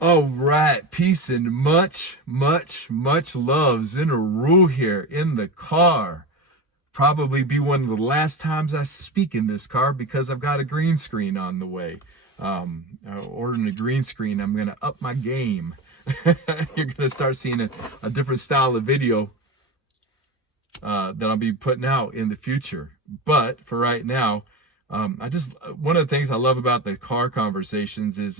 All right, peace and much, much, much love. Zin Uru here in the car. Probably be one of the last times I speak in this car because I've got a green screen on the way. Ordering a green screen, I'm gonna up my game. You're gonna start seeing a different style of video that I'll be putting out in the future. But for right now, one of the things I love about the car conversations is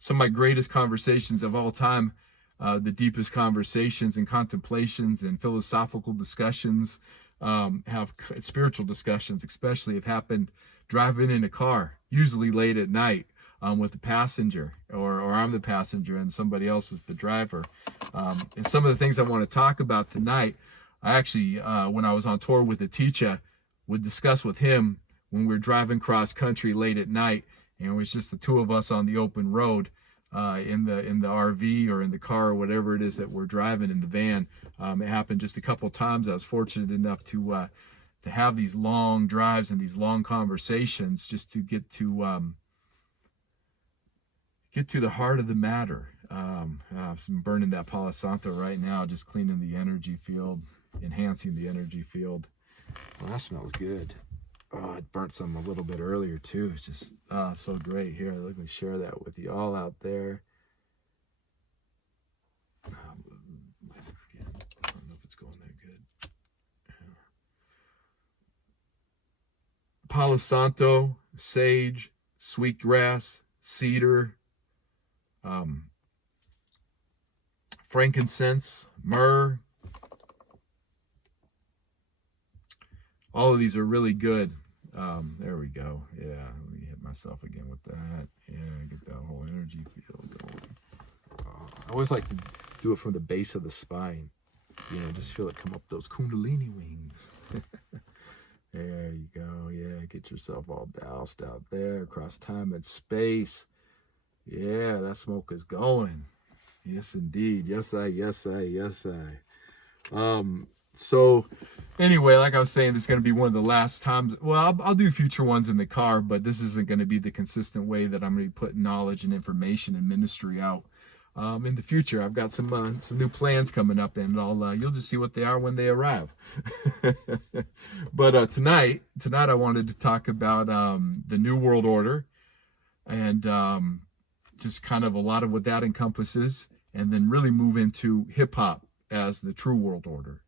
some of my greatest conversations of all time, the deepest conversations and contemplations and philosophical discussions, have spiritual discussions, especially have happened driving in a car, usually late at night, with the passenger, or I'm the passenger and somebody else is the driver. And some of the things I want to talk about tonight, I actually, when I was on tour with a teacher, would discuss with him when we were driving cross country late at night, and it was just the two of us on the open road, in the RV or in the car or whatever it is that we're driving in the van. It happened just a couple times. I was fortunate enough to have these long drives and these long conversations just to get to the heart of the matter. I'm burning that Palo Santo right now, just cleaning the energy field, enhancing the energy field. Well, that smells good. Oh, I burnt some a little bit earlier too. It's just so great. Here, let me share that with you all out there. Again, I don't know if it's going that good. Palo Santo, sage, sweetgrass, cedar, frankincense, myrrh. All of these are really good. There we go. Yeah, let me hit myself again with that. Yeah, get that whole energy field going. I always like to do it from the base of the spine. You know, just feel it come up those kundalini wings. There you go. Yeah, get yourself all doused out there across time and space. Yeah, that smoke is going. Yes, indeed. Yes, I. So anyway, like I was saying, this is going to be one of the last times. Well, I'll do future ones in the car, but this isn't going to be the consistent way that I'm going to be putting knowledge and information and ministry out. In the future, I've got some new plans coming up, and you'll just see what they are when they arrive. But tonight I wanted to talk about the New World Order, and just kind of a lot of what that encompasses, and then really move into hip hop as the true world order.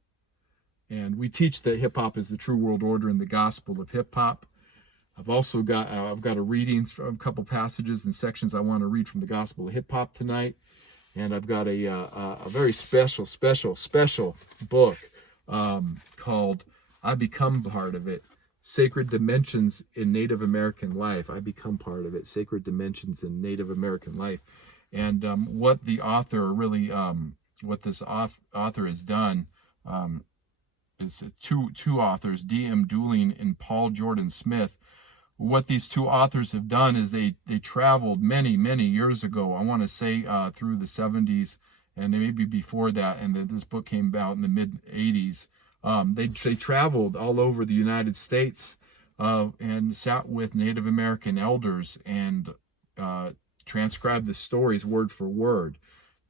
And we teach that hip hop is the true world order in the gospel of hip hop. I've got a reading from a couple passages and sections I want to read from the gospel of hip hop tonight, and I've got a very special book called "I Become Part of It: Sacred Dimensions in Native American Life." I become part of it. Sacred Dimensions in Native American Life, and what the author really, what this author has done. It's two authors, D.M. Dooling and Paul Jordan Smith. What these two authors have done is they traveled many years ago. I want to say through the 70s and maybe before that, and this book came out in the mid 80s. They traveled all over the United States and sat with Native American elders and transcribed the stories word for word.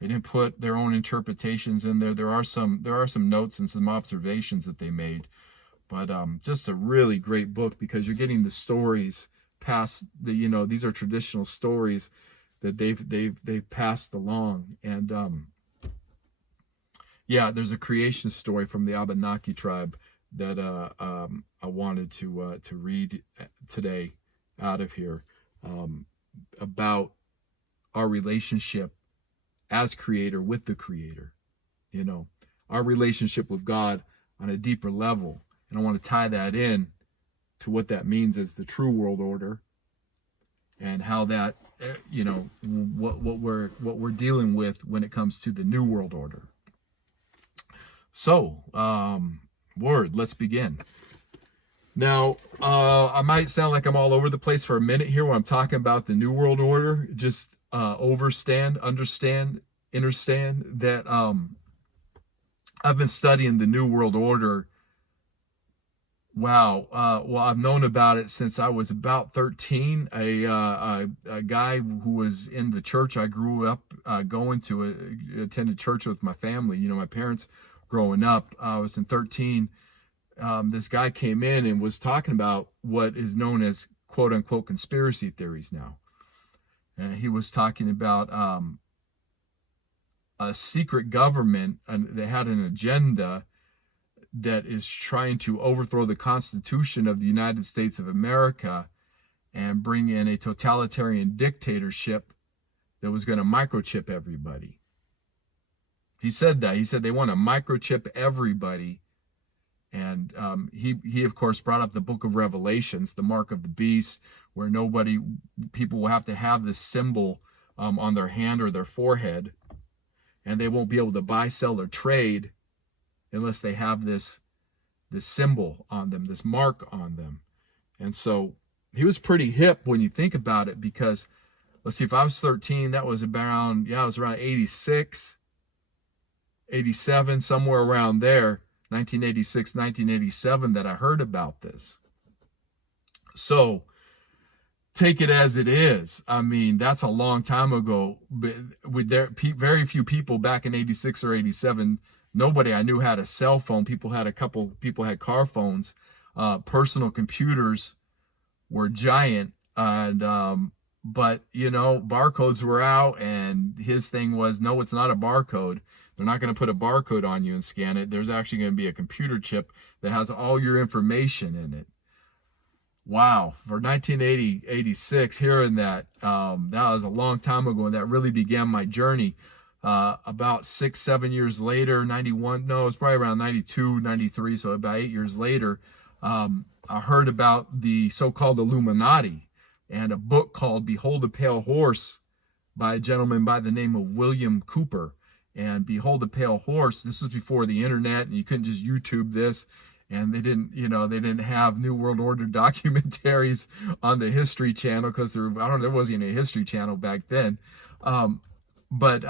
They didn't put their own interpretations in there. There are some notes and some observations that they made, but just a really great book because you're getting the stories past the, these are traditional stories that they've passed along. And yeah, there's a creation story from the Abenaki tribe that I wanted to read today out of here, about our relationship as creator with the creator, our relationship with God on a deeper level. And I want to tie that in to what that means as the true world order, and how that, what we're dealing with when it comes to the new world order. So, let's begin. Now, I might sound like I'm all over the place for a minute here when I'm talking about the new world order. Just understand that I've been studying the new world order Wow. Well, I've known about it since I was about 13. A guy who was in the church I grew up going to, attended church with my family. You know, my parents growing up. I was in 13. This guy came in and was talking about what is known as quote unquote conspiracy theories now. And he was talking about a secret government, and they had an agenda that is trying to overthrow the Constitution of the United States of America and bring in a totalitarian dictatorship that was going to microchip everybody. He said that. He said they want to microchip everybody. And he of course brought up the book of Revelations, the mark of the beast, where people will have to have this symbol on their hand or their forehead, and they won't be able to buy, sell, or trade unless they have this symbol on them, this mark on them. And so he was pretty hip when you think about it, because let's see, if I was 13, that was around, it was around 86, 87, somewhere around there, 1986, 1987, that I heard about this. So take it as it is. I mean, that's a long time ago. But very few people back in 86 or 87, nobody I knew had a cell phone. People had car phones. Personal computers were giant. And, but, you know, barcodes were out, and his thing was, no, it's not a barcode. They're not going to put a barcode on you and scan it. There's actually going to be a computer chip that has all your information in it. Wow. For 1986, hearing that, that was a long time ago, and that really began my journey. About 6-7 years later, 91, no, it's probably around 92, 93, so about 8 years later, I heard about the so-called Illuminati and a book called Behold the Pale Horse by a gentleman by the name of William Cooper. And Behold the Pale Horse, this was before the internet, and you couldn't just YouTube this. And they didn't have New World Order documentaries on the History Channel, because there wasn't even a History Channel back then. But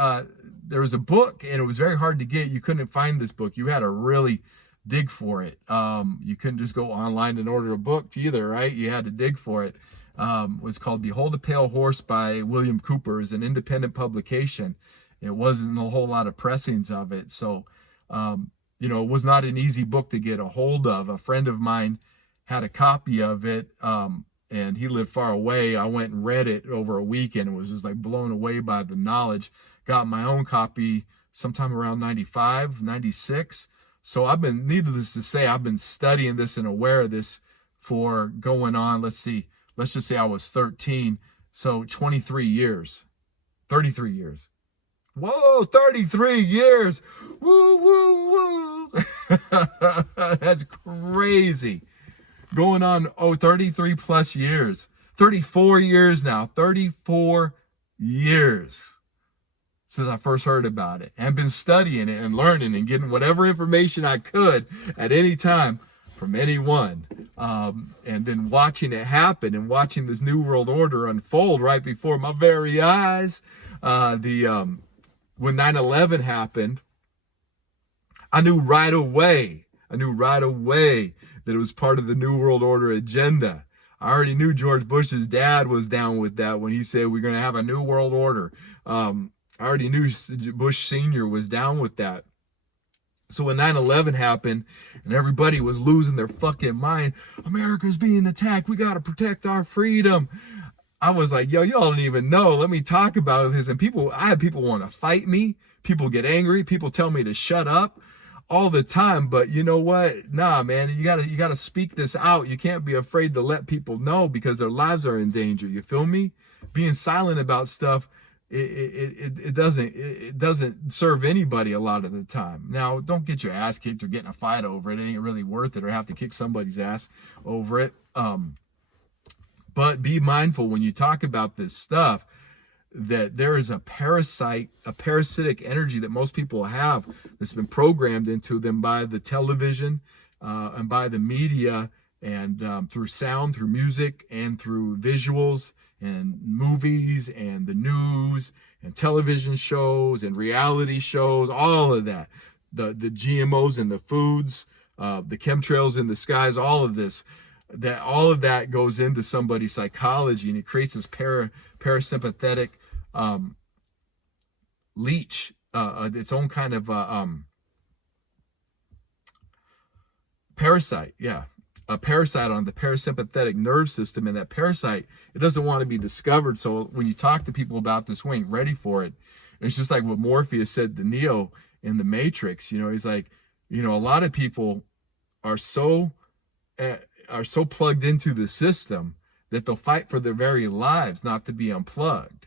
there was a book, and it was very hard to get. You couldn't find this book. You had to really dig for it. You couldn't just go online and order a book either, right? You had to dig for it. It was called Behold the Pale Horse by William Cooper. It's an independent publication. It wasn't a whole lot of pressings of it. So, it was not an easy book to get a hold of. A friend of mine had a copy of it, and he lived far away. I went and read it over a weekend and was just like blown away by the knowledge. Got my own copy sometime around 95, 96. So needless to say, I've been studying this and aware of this for going on, let's just say I was 13. So 23 years, 33 years. Whoa, 33 years. Woo, woo, woo. That's crazy. Going on, 33 plus years. 34 years now. 34 years since I first heard about it. And been studying it and learning and getting whatever information I could at any time from anyone. And then watching it happen and watching this New World Order unfold right before my very eyes. When 9/11 happened, I knew right away that it was part of the New World Order agenda. I already knew George Bush's dad was down with that when he said we're going to have a New World Order. I already knew Bush Sr. was down with that. So when 9/11 happened and everybody was losing their fucking mind, America's being attacked, we got to protect our freedom. I was like, yo, y'all don't even know. Let me talk about this. And I had people want to fight me. People get angry. People tell me to shut up all the time. But you know what? Nah, man, you gotta speak this out. You can't be afraid to let people know, because their lives are in danger. You feel me? Being silent about stuff, it doesn't serve anybody a lot of the time. Now, don't get your ass kicked or get in a fight over it. It ain't really worth it, or have to kick somebody's ass over it. But be mindful when you talk about this stuff that there is a parasitic energy that most people have that's been programmed into them by the television and by the media, and through sound, through music, and through visuals and movies and the news and television shows and reality shows, all of that. The GMOs and the foods, the chemtrails in the skies, all of this, all of that goes into somebody's psychology, and it creates this parasympathetic leech, its own kind of parasite, a parasite on the parasympathetic nerve system. And that parasite, it doesn't want to be discovered. So when you talk to people about this, we ain't ready for it. It's just like what Morpheus said to Neo in the Matrix. He's like, a lot of people are so plugged into the system that they'll fight for their very lives not to be unplugged.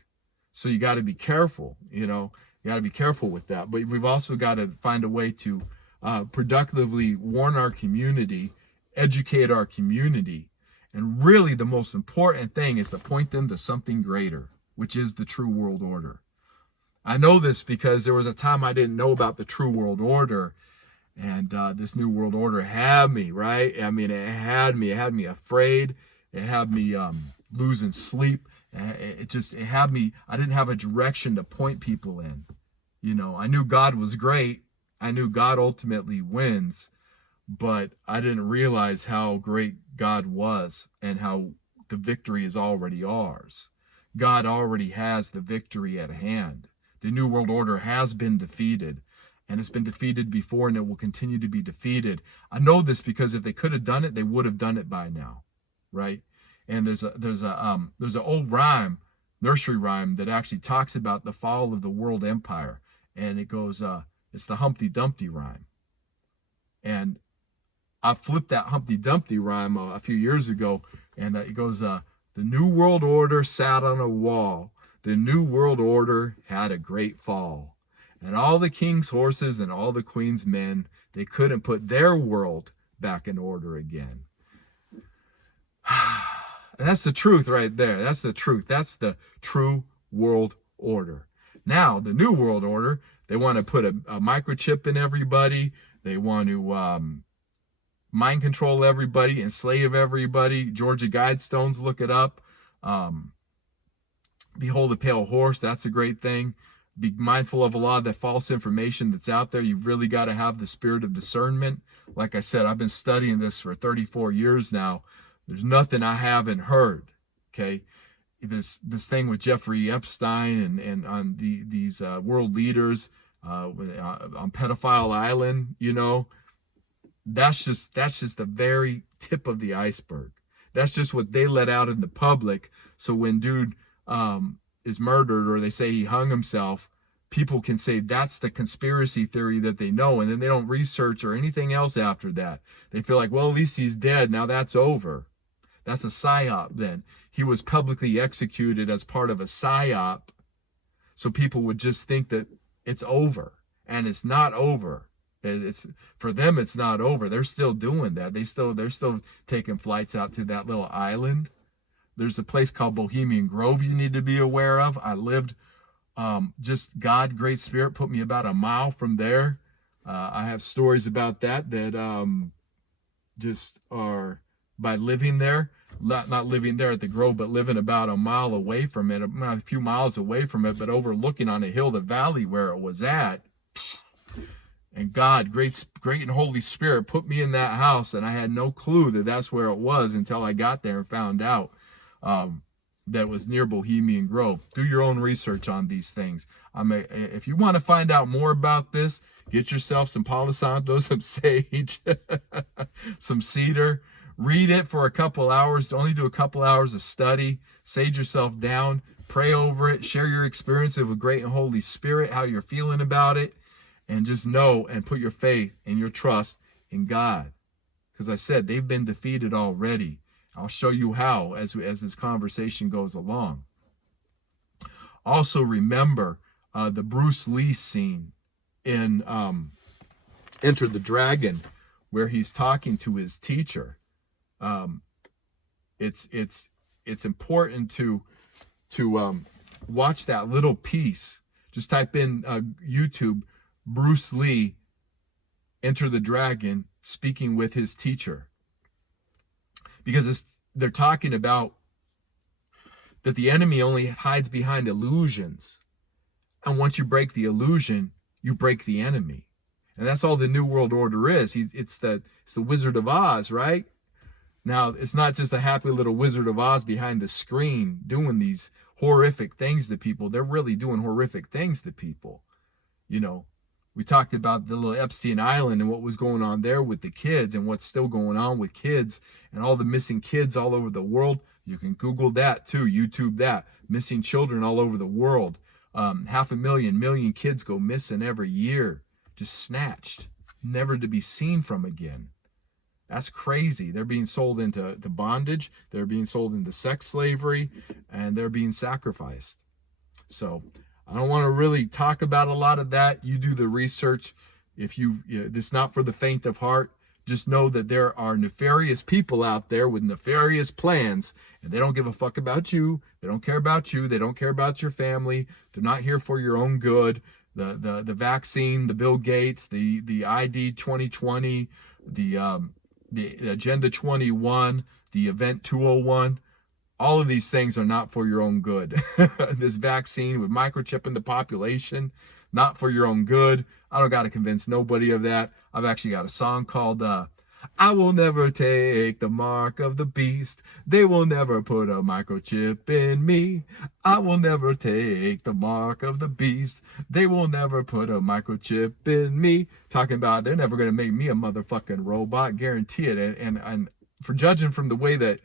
So you got to be careful. You got to be careful with that. But we've also got to find a way to productively warn our community, educate our community. And really the most important thing is to point them to something greater, which is the true world order. I know this because there was a time I didn't know about the true world order, and this new world order had me, right? I mean, it had me afraid. It had me losing sleep. It had me, I didn't have a direction to point people in. I knew God was great. I knew God ultimately wins, but I didn't realize how great God was and how the victory is already ours. God already has the victory at hand. The New World Order has been defeated, and it's been defeated before, and it will continue to be defeated. I know this because if they could have done it, they would have done it by now, right? And there's an old rhyme, nursery rhyme, that actually talks about the fall of the world empire, and it goes, it's the Humpty Dumpty rhyme. And I flipped that Humpty Dumpty rhyme a few years ago, and it goes, the New World Order sat on a wall. The New World Order had a great fall. And all the king's horses and all the queen's men, they couldn't put their world back in order again. And that's the truth right there. That's the truth. That's the true world order. Now, the New World Order, they want to put a microchip in everybody. They want to mind control everybody, enslave everybody. Georgia Guidestones, look it up. Behold a pale horse, that's a great thing. Be mindful of a lot of that false information that's out there. You've really got to have the spirit of discernment. Like I said, I've been studying this for 34 years now. There's nothing I haven't heard, okay? This thing with Jeffrey Epstein and on these world leaders on Pedophile Island, that's just the very tip of the iceberg. That's just what they let out in the public. So when dude is murdered, or they say he hung himself, people can say that's the conspiracy theory that they know, and then they don't research or anything else after that. They feel like, well, at least he's dead. Now that's over. That's a psyop then. He was publicly executed as part of a psyop, so people would just think that it's over, and it's not over. It's for them, it's not over. They're still doing that. They're still taking flights out to that little island. There's a place called Bohemian Grove you need to be aware of. I lived, just God, Great Spirit, put me about a mile from there. I have stories about that just are by living there, not living there at the Grove, but living about a mile away from it, a few miles away from it, but overlooking on a hill the valley where it was at. And God, great and Holy Spirit, put me in that house, and I had no clue that that's where it was until I got there and found out that was near Bohemian Grove. Do your own research on these things. If you want to find out more about this, get yourself some Palo Santo, some sage, some cedar. Read it for a couple hours. Only do a couple hours of study. Sage yourself down. Pray over it. Share your experience of a great and Holy Spirit, how you're feeling about it. And just know and put your faith and your trust in God. Because I said, they've been defeated already. I'll show you how as this conversation goes along. Also remember the Bruce Lee scene in Enter the Dragon, where he's talking to his teacher. It's important to watch that little piece. Just type in YouTube, Bruce Lee, Enter the Dragon, speaking with his teacher. Because they're talking about that the enemy only hides behind illusions. And once you break the illusion, you break the enemy. And that's all the New World Order is. It's the Wizard of Oz, right? Now, it's not just a happy little Wizard of Oz behind the screen doing these horrific things to people. They're really doing horrific things to people. You know, we talked about the little Epstein Island and what was going on there with the kids and what's still going on with kids and all the missing kids all over the world. You can Google that too, YouTube that. Missing children all over the world. 500,000 kids go missing every year, just snatched, never to be seen from again. That's crazy. They're being sold into bondage. They're being sold into sex slavery, and they're being sacrificed. So I don't want to really talk about a lot of that. You do the research. If it's not for the faint of heart. Just know that there are nefarious people out there with nefarious plans, and they don't give a fuck about you. They don't care about you. They don't care about your family. They're not here for your own good. The vaccine, the Bill Gates, the ID 2020, the Agenda 21, the Event 201, all of these things are not for your own good. This vaccine with microchipping the population, not for your own good. I don't got to convince nobody of that. I've actually got a song called I will never take the mark of the beast. They will never put a microchip in me. I will never take the mark of the beast. They will never put a microchip in me. Talking about they're never going to make me a motherfucking robot. Guarantee it. And for judging from the way that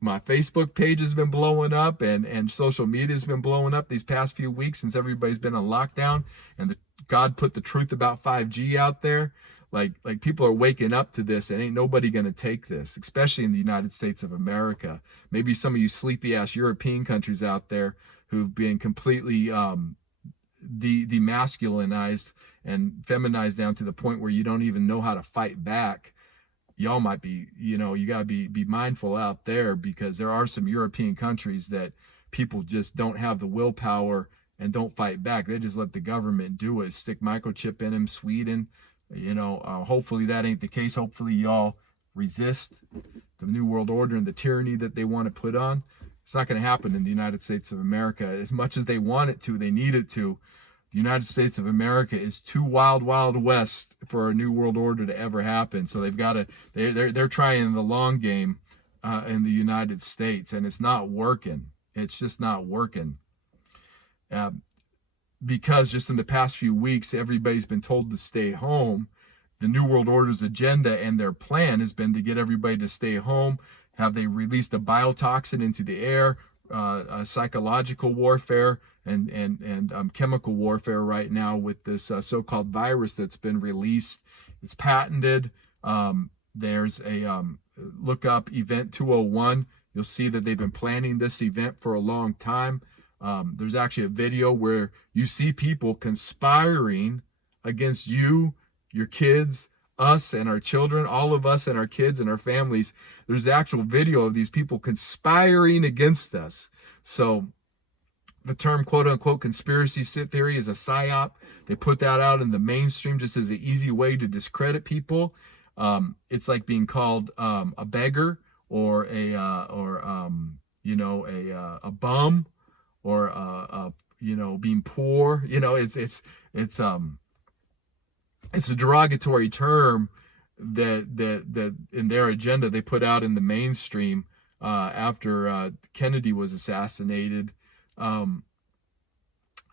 my Facebook page has been blowing up and social media has been blowing up these past few weeks since everybody's been on lockdown and God put the truth about 5G out there. Like people are waking up to this and ain't nobody going to take this, especially in the United States of America. Maybe some of you sleepy ass European countries out there who've been completely demasculinized and feminized down to the point where you don't even know how to fight back. Y'all might be, you got to be mindful out there, because there are some European countries that people just don't have the willpower and don't fight back. They just let the government do it, stick microchip in them. Sweden, hopefully that ain't the case. Hopefully y'all resist the New World Order and the tyranny that they want to put on. It's not going to happen in the United States of America. As much as they want it to, they need it to. The United States of America is too wild, wild west for a New World Order to ever happen. So they've got to, they're trying the long game in the United States, and it's not working. It's just not working. Because just in the past few weeks, everybody's been told to stay home. The New World Order's agenda and their plan has been to get everybody to stay home. Have they released a biotoxin into the air, psychological warfare and chemical warfare right now with this so-called virus that's been released. It's patented. There's a look up Event 201. You'll see that they've been planning this event for a long time. There's actually a video where you see people conspiring against you, your kids, us and our children, all of us and our kids and our families. There's actual video of these people conspiring against us. So the term quote unquote conspiracy theory is a psyop. They put that out in the mainstream just as an easy way to discredit people. It's like being called a beggar or a bum, or being poor. It's a derogatory term that in their agenda they put out in the mainstream after Kennedy was assassinated,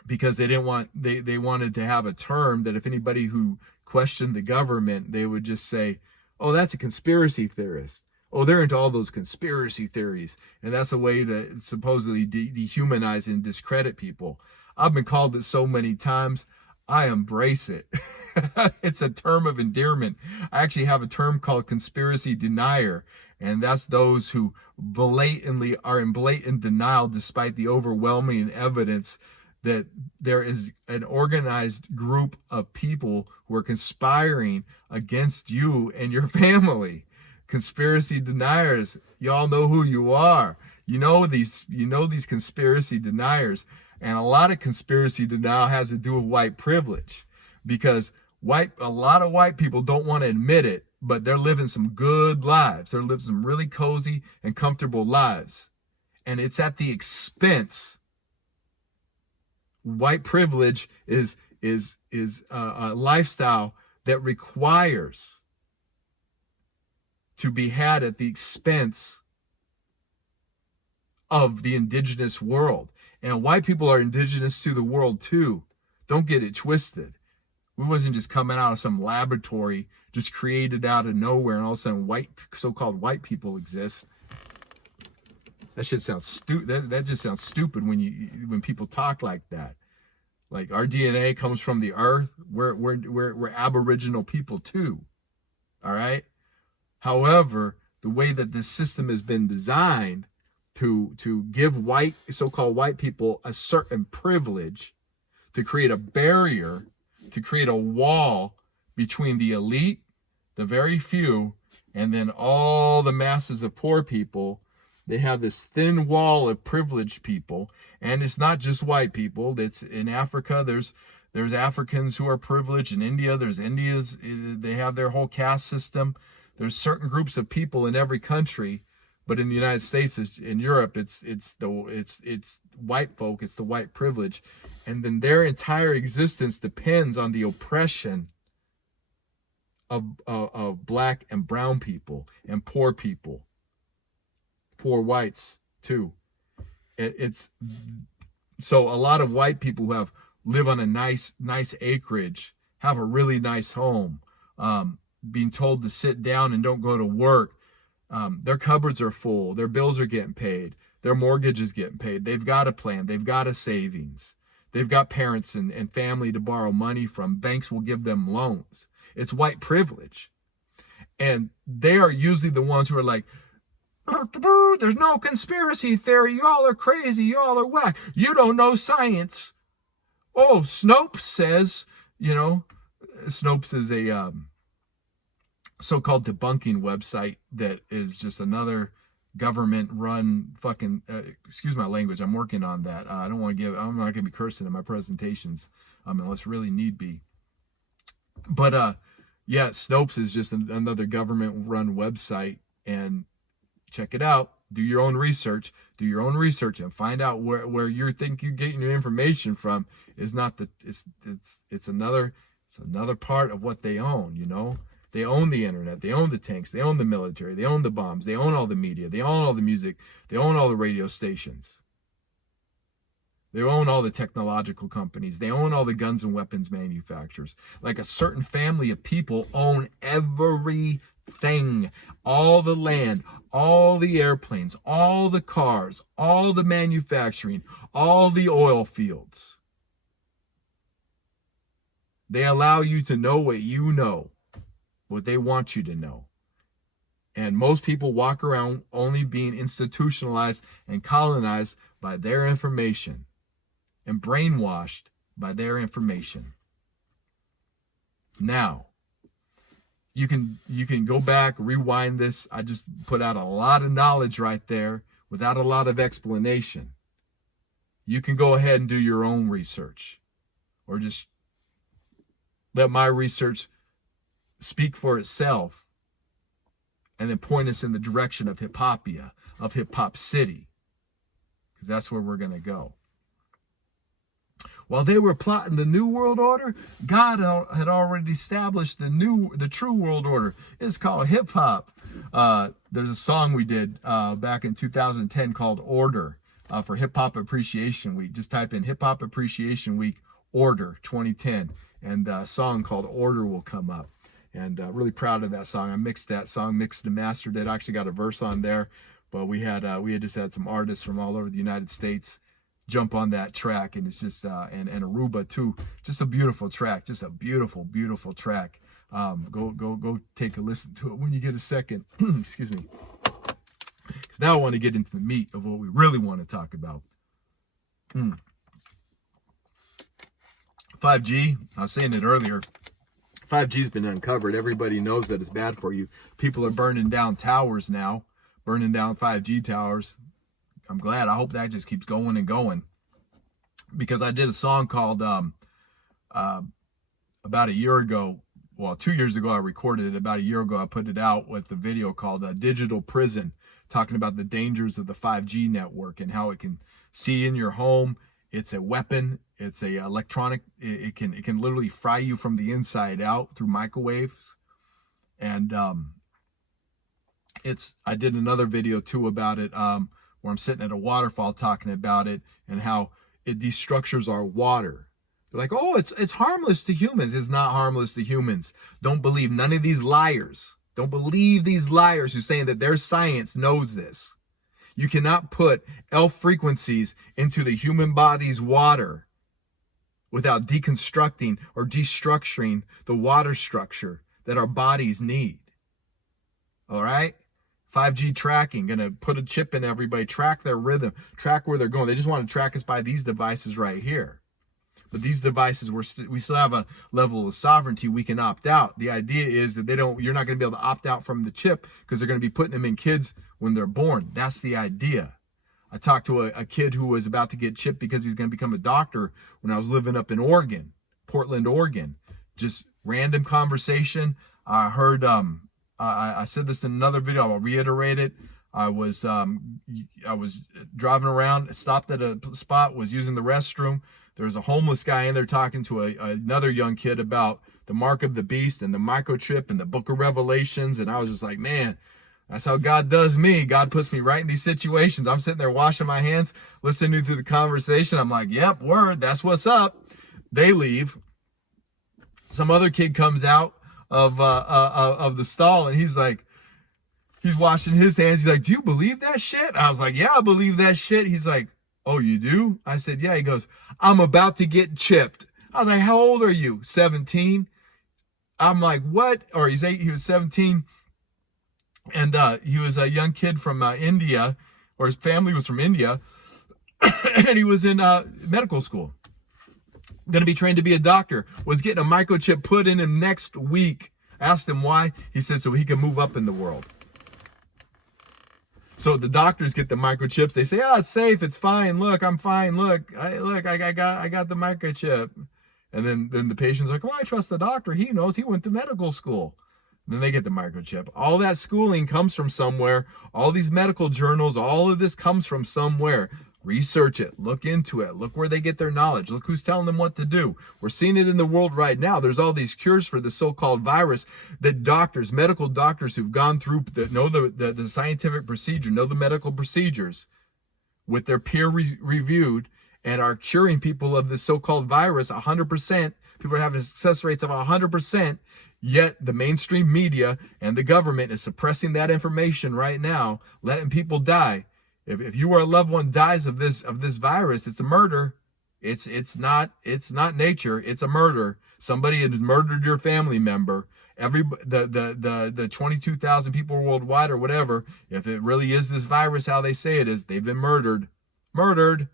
because they didn't want they wanted to have a term that if anybody who questioned the government, they would just say, "Oh, that's a conspiracy theorist. Oh, they're into all those conspiracy theories." And that's a way to supposedly dehumanize and discredit people. I've been called it so many times. I embrace it. It's a term of endearment. I actually have a term called conspiracy denier, and that's those who blatantly are in blatant denial despite the overwhelming evidence that there is an organized group of people who are conspiring against you and your family. Conspiracy deniers, y'all know who you are. You know these conspiracy deniers. And a lot of conspiracy denial has to do with white privilege, because a lot of white people don't want to admit it, but they're living some good lives. They're living some really cozy and comfortable lives. And it's at the expense. White privilege is is a lifestyle that requires to be had at the expense of the indigenous world. And white people are indigenous to the world too. Don't get it twisted. We wasn't just coming out of some laboratory, just created out of nowhere, and all of a sudden so-called white people exist. That shit sounds stupid. That just sounds stupid when people talk like that. Like, our DNA comes from the earth. We're Aboriginal people too. All right. However, the way that this system has been designed to give so-called white people a certain privilege, to create a barrier, to create a wall between the elite, the very few, and then all the masses of poor people. They have this thin wall of privileged people, and it's not just white people. It's in Africa. There's Africans who are privileged. In India, they have their whole caste system. There's certain groups of people in every country, but in the United States, in Europe, it's white folk. It's the white privilege, and then their entire existence depends on the oppression of black and brown people and poor people. Poor whites too. It's so a lot of white people who live on a nice acreage, have a really nice home, being told to sit down and don't go to work. Their cupboards are full, their bills are getting paid, their mortgage is getting paid. They've got a plan, they've got a savings, they've got parents and family to borrow money from. Banks will give them loans. It's white privilege. And they are usually the ones who are like, there's no conspiracy theory. Y'all are crazy. Y'all are whack. You don't know science. Oh, Snopes says, Snopes is a so-called debunking website that is just another government-run fucking, excuse my language, I'm working on that. I'm not going to be cursing in my presentations unless really need be. But, yeah, Snopes is just another government-run website, and check it out. Do your own research. Do your own research and find out where you think you're getting your information from is not it's another part of what they own. They own the internet, they own the tanks, they own the military, they own the bombs, they own all the media, they own all the music, they own all the radio stations. They own all the technological companies. They own all the guns and weapons manufacturers. Like, a certain family of people own everything. All the land, all the airplanes, all the cars, all the manufacturing, all the oil fields. They allow you to know what you know, what they want you to know. And most people walk around only being institutionalized and colonized by their information and brainwashed by their information. Now, you can go back, rewind this. I just put out a lot of knowledge right there without a lot of explanation. You can go ahead and do your own research, or just let my research speak for itself, and then point us in the direction of Hip-Hopia, of Hip Hop City, because that's where we're going to go. While they were plotting the New World Order, God had already established the true world order. It's called hip hop. There's a song we did back in 2010 called Order for Hip Hop Appreciation Week. Just type in Hip Hop Appreciation Week Order 2010, and a song called Order will come up. And really proud of that song. I mixed that song, mixed and mastered it. I actually got a verse on there, but we had just had some artists from all over the United States jump on that track, and it's just and Aruba too. Just a beautiful track, just a beautiful track. Go take a listen to it when you get a second. Excuse me, because now I want to get into the meat of what we really want to talk about. 5G, I was saying it earlier, 5G's been uncovered. Everybody knows that it's bad for you. People are burning down towers now, burning down 5G towers. I'm glad. I hope that just keeps going and going, because I did a song called about a year ago. Well, 2 years ago I recorded it. About a year ago I put it out with the video called Digital Prison, talking about the dangers of the 5G network and how it can see in your home It's a weapon. It's a electronic. It can literally fry you from the inside out through microwaves. And I did another video too about it, where I'm sitting at a waterfall talking about it and how it destructures our water. They're like, oh, it's harmless to humans. It's not harmless to humans. Don't believe none of these liars. Don't believe these liars who are saying that their science knows this. You cannot put L frequencies into the human body's water without deconstructing or destructuring the water structure that our bodies need. All right? 5G tracking, going to put a chip in everybody, track their rhythm, track where they're going. They just want to track us by these devices right here. But these devices, we still have a level of sovereignty. We can opt out. The idea is that you're not going to be able to opt out from the chip because they're going to be putting them in kids when they're born. That's the idea. I talked to a kid who was about to get chipped because he's going to become a doctor when I was living up in Oregon, Portland, Oregon. Just random conversation. I heard, I said this in another video. I'll reiterate it. I was driving around, stopped at a spot, was using the restroom. There was a homeless guy in there talking to another young kid about the mark of the beast and the microchip and the book of Revelations. And I was just like, man, that's how God does me. God puts me right in these situations. I'm sitting there washing my hands, listening to the conversation. I'm like, yep, word, that's what's up. They leave. Some other kid comes out of the stall, and he's washing his hands. He's like, do you believe that shit? I was like, yeah, I believe that shit. He's like, oh, you do? I said, yeah. He goes, I'm about to get chipped. I was like, how old are you? 17. I'm like, what? Or he was 17. And he was a young kid from India, or his family was from India. And he was in medical school. Going to be trained to be a doctor. Was getting a microchip put in him next week. Asked him why. He said so he can move up in the world. So the doctors get the microchips. They say, "Oh, it's safe. It's fine. Look, I'm fine. Look, I got the microchip." And then the patient's like, "Oh, I trust the doctor. He knows. He went to medical school." And then they get the microchip. All that schooling comes from somewhere. All these medical journals, all of this comes from somewhere. Research it. Look into it. Look where they get their knowledge. Look who's telling them what to do. We're seeing it in the world right now. There's all these cures for the so-called virus that doctors, medical doctors who've gone through, that know the scientific procedure, know the medical procedures, with their peer-reviewed, and are curing people of this so-called virus 100%. People are having success rates of 100%. Yet the mainstream media and the government is suppressing that information right now, letting people die. If you or a loved one dies of this virus, it's a murder. It's not nature. It's a murder. Somebody has murdered your family member. The 22,000 people worldwide or whatever, if it really is this virus, how they say it is, they've been murdered. Murdered.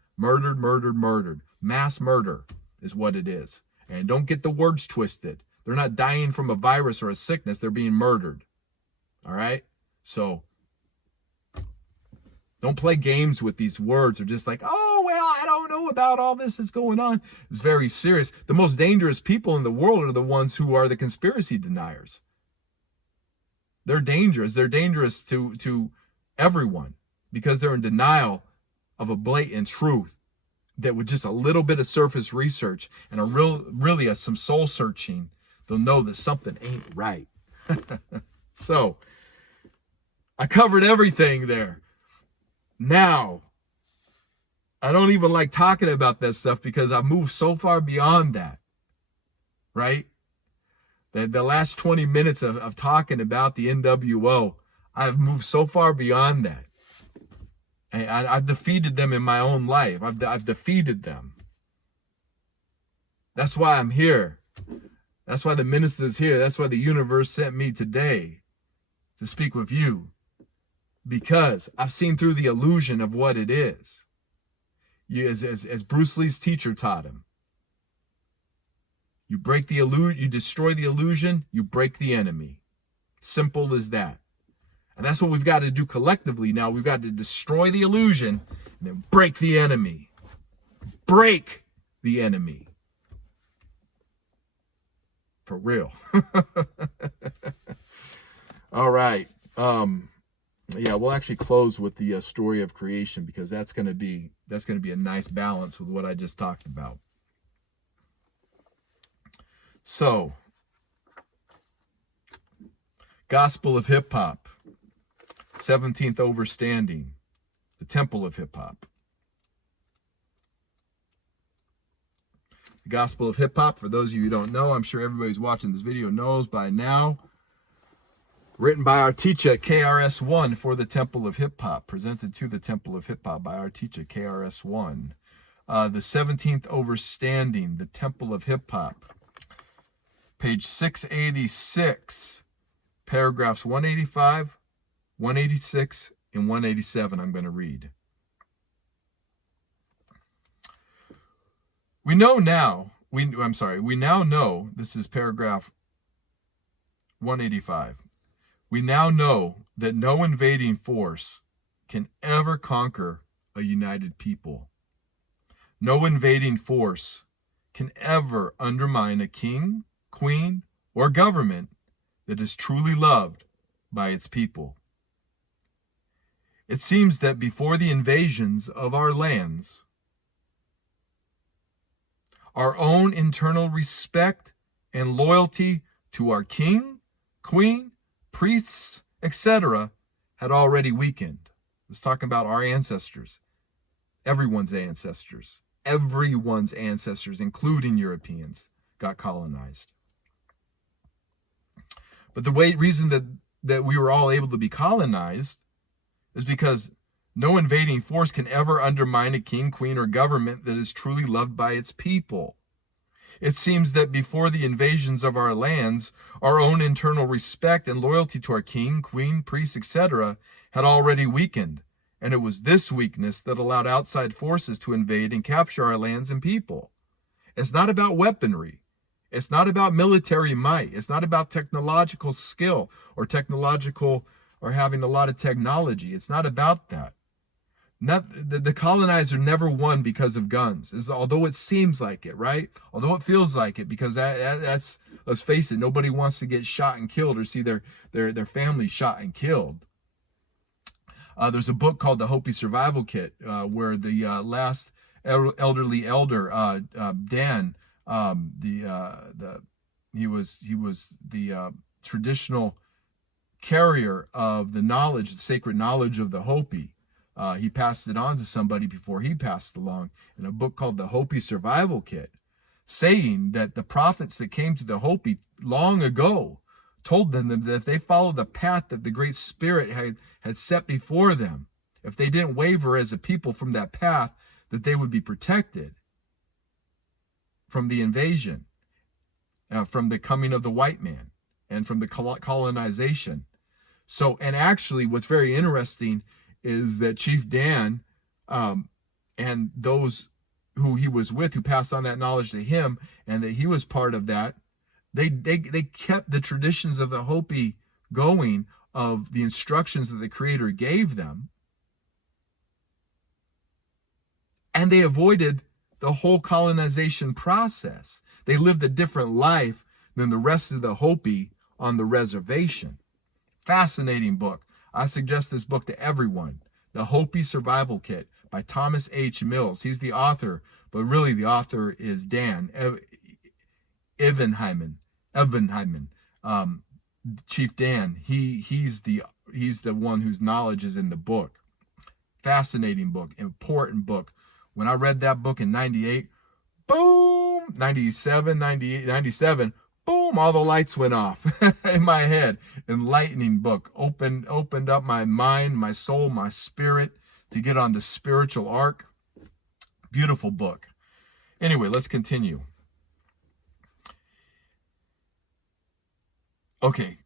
Mass murder is what it is. And don't get the words twisted. They're not dying from a virus or a sickness. They're being murdered. All right? So don't play games with these words. Or just like, oh, well, I don't know about all this that's going on. It's very serious. The most dangerous people in the world are the ones who are the conspiracy deniers. They're dangerous. They're dangerous to everyone because they're in denial of a blatant truth that with just a little bit of surface research and some soul searching, they'll know that something ain't right. So I covered everything there. Now, I don't even like talking about that stuff because I've moved so far beyond that, right? The last 20 minutes of talking about the NWO, I've moved so far beyond that. And I've defeated them in my own life. I've defeated them. That's why I'm here. That's why the minister's here. That's why the universe sent me today to speak with you. Because I've seen through the illusion of what it is. As Bruce Lee's teacher taught him. You break the illusion, you destroy the illusion, you break the enemy. Simple as that. And that's what we've got to do collectively now. We've got to destroy the illusion and then break the enemy. Break the enemy. For real. All right. Yeah, we'll actually close with the story of creation, because that's going to be a nice balance with what I just talked about. So, Gospel of Hip Hop, 17th Overstanding, the Temple of Hip Hop. The Gospel of Hip Hop, for those of you who don't know, I'm sure everybody's watching this video knows by now. Written by our teacher, KRS-One, for the Temple of Hip Hop. Presented to the Temple of Hip Hop by our teacher, KRS-One. The 17th Overstanding, the Temple of Hip Hop. Page 686, paragraphs 185, 186, and 187 I'm going to read. We now know, this is paragraph 185. We now know that no invading force can ever conquer a united people. No invading force can ever undermine a king, queen, or government that is truly loved by its people. It seems that before the invasions of our lands, our own internal respect and loyalty to our king, queen, priests, etc., had already weakened. Let's talk about our ancestors. Everyone's ancestors, including Europeans, got colonized. But the reason that we were all able to be colonized is because no invading force can ever undermine a king, queen, or government that is truly loved by its people. It seems that before the invasions of our lands, our own internal respect and loyalty to our king, queen, priests, etc., had already weakened, and it was this weakness that allowed outside forces to invade and capture our lands and people. It's not about weaponry. It's not about military might. It's not about technological skill or having a lot of technology. It's not about that. The colonizer never won because of guns, although it seems like it, right? Although it feels like it, because that's, let's face it, nobody wants to get shot and killed or see their family shot and killed. There's a book called The Hopi Survival Kit, where the last elderly elder, Dan, he was the traditional carrier of the knowledge, the sacred knowledge of the Hopi. He passed it on to somebody before he passed along in a book called The Hopi Survival Kit, saying that the prophets that came to the Hopi long ago told them that if they followed the path that the Great Spirit had set before them, if they didn't waver as a people from that path, that they would be protected from the invasion, from the coming of the white man, and from the colonization. So, and actually what's very interesting is that Chief Dan and those who he was with, who passed on that knowledge to him, and that he was part of that, they kept the traditions of the Hopi going, of the instructions that the Creator gave them, and they avoided the whole colonization process. They lived a different life than the rest of the Hopi on the reservation. Fascinating book. I suggest this book to everyone. The Hopi Survival Kit by Thomas H. Mills. He's the author, but really the author is Dan Evenheimen. Chief Dan. He's the one whose knowledge is in the book. Fascinating book, important book. When I read that book in 98, boom, 97, 98, 97, boom, all the lights went off in my head. Enlightening book. Opened up my mind, my soul, my spirit to get on the spiritual arc. Beautiful book. Anyway, let's continue. Okay,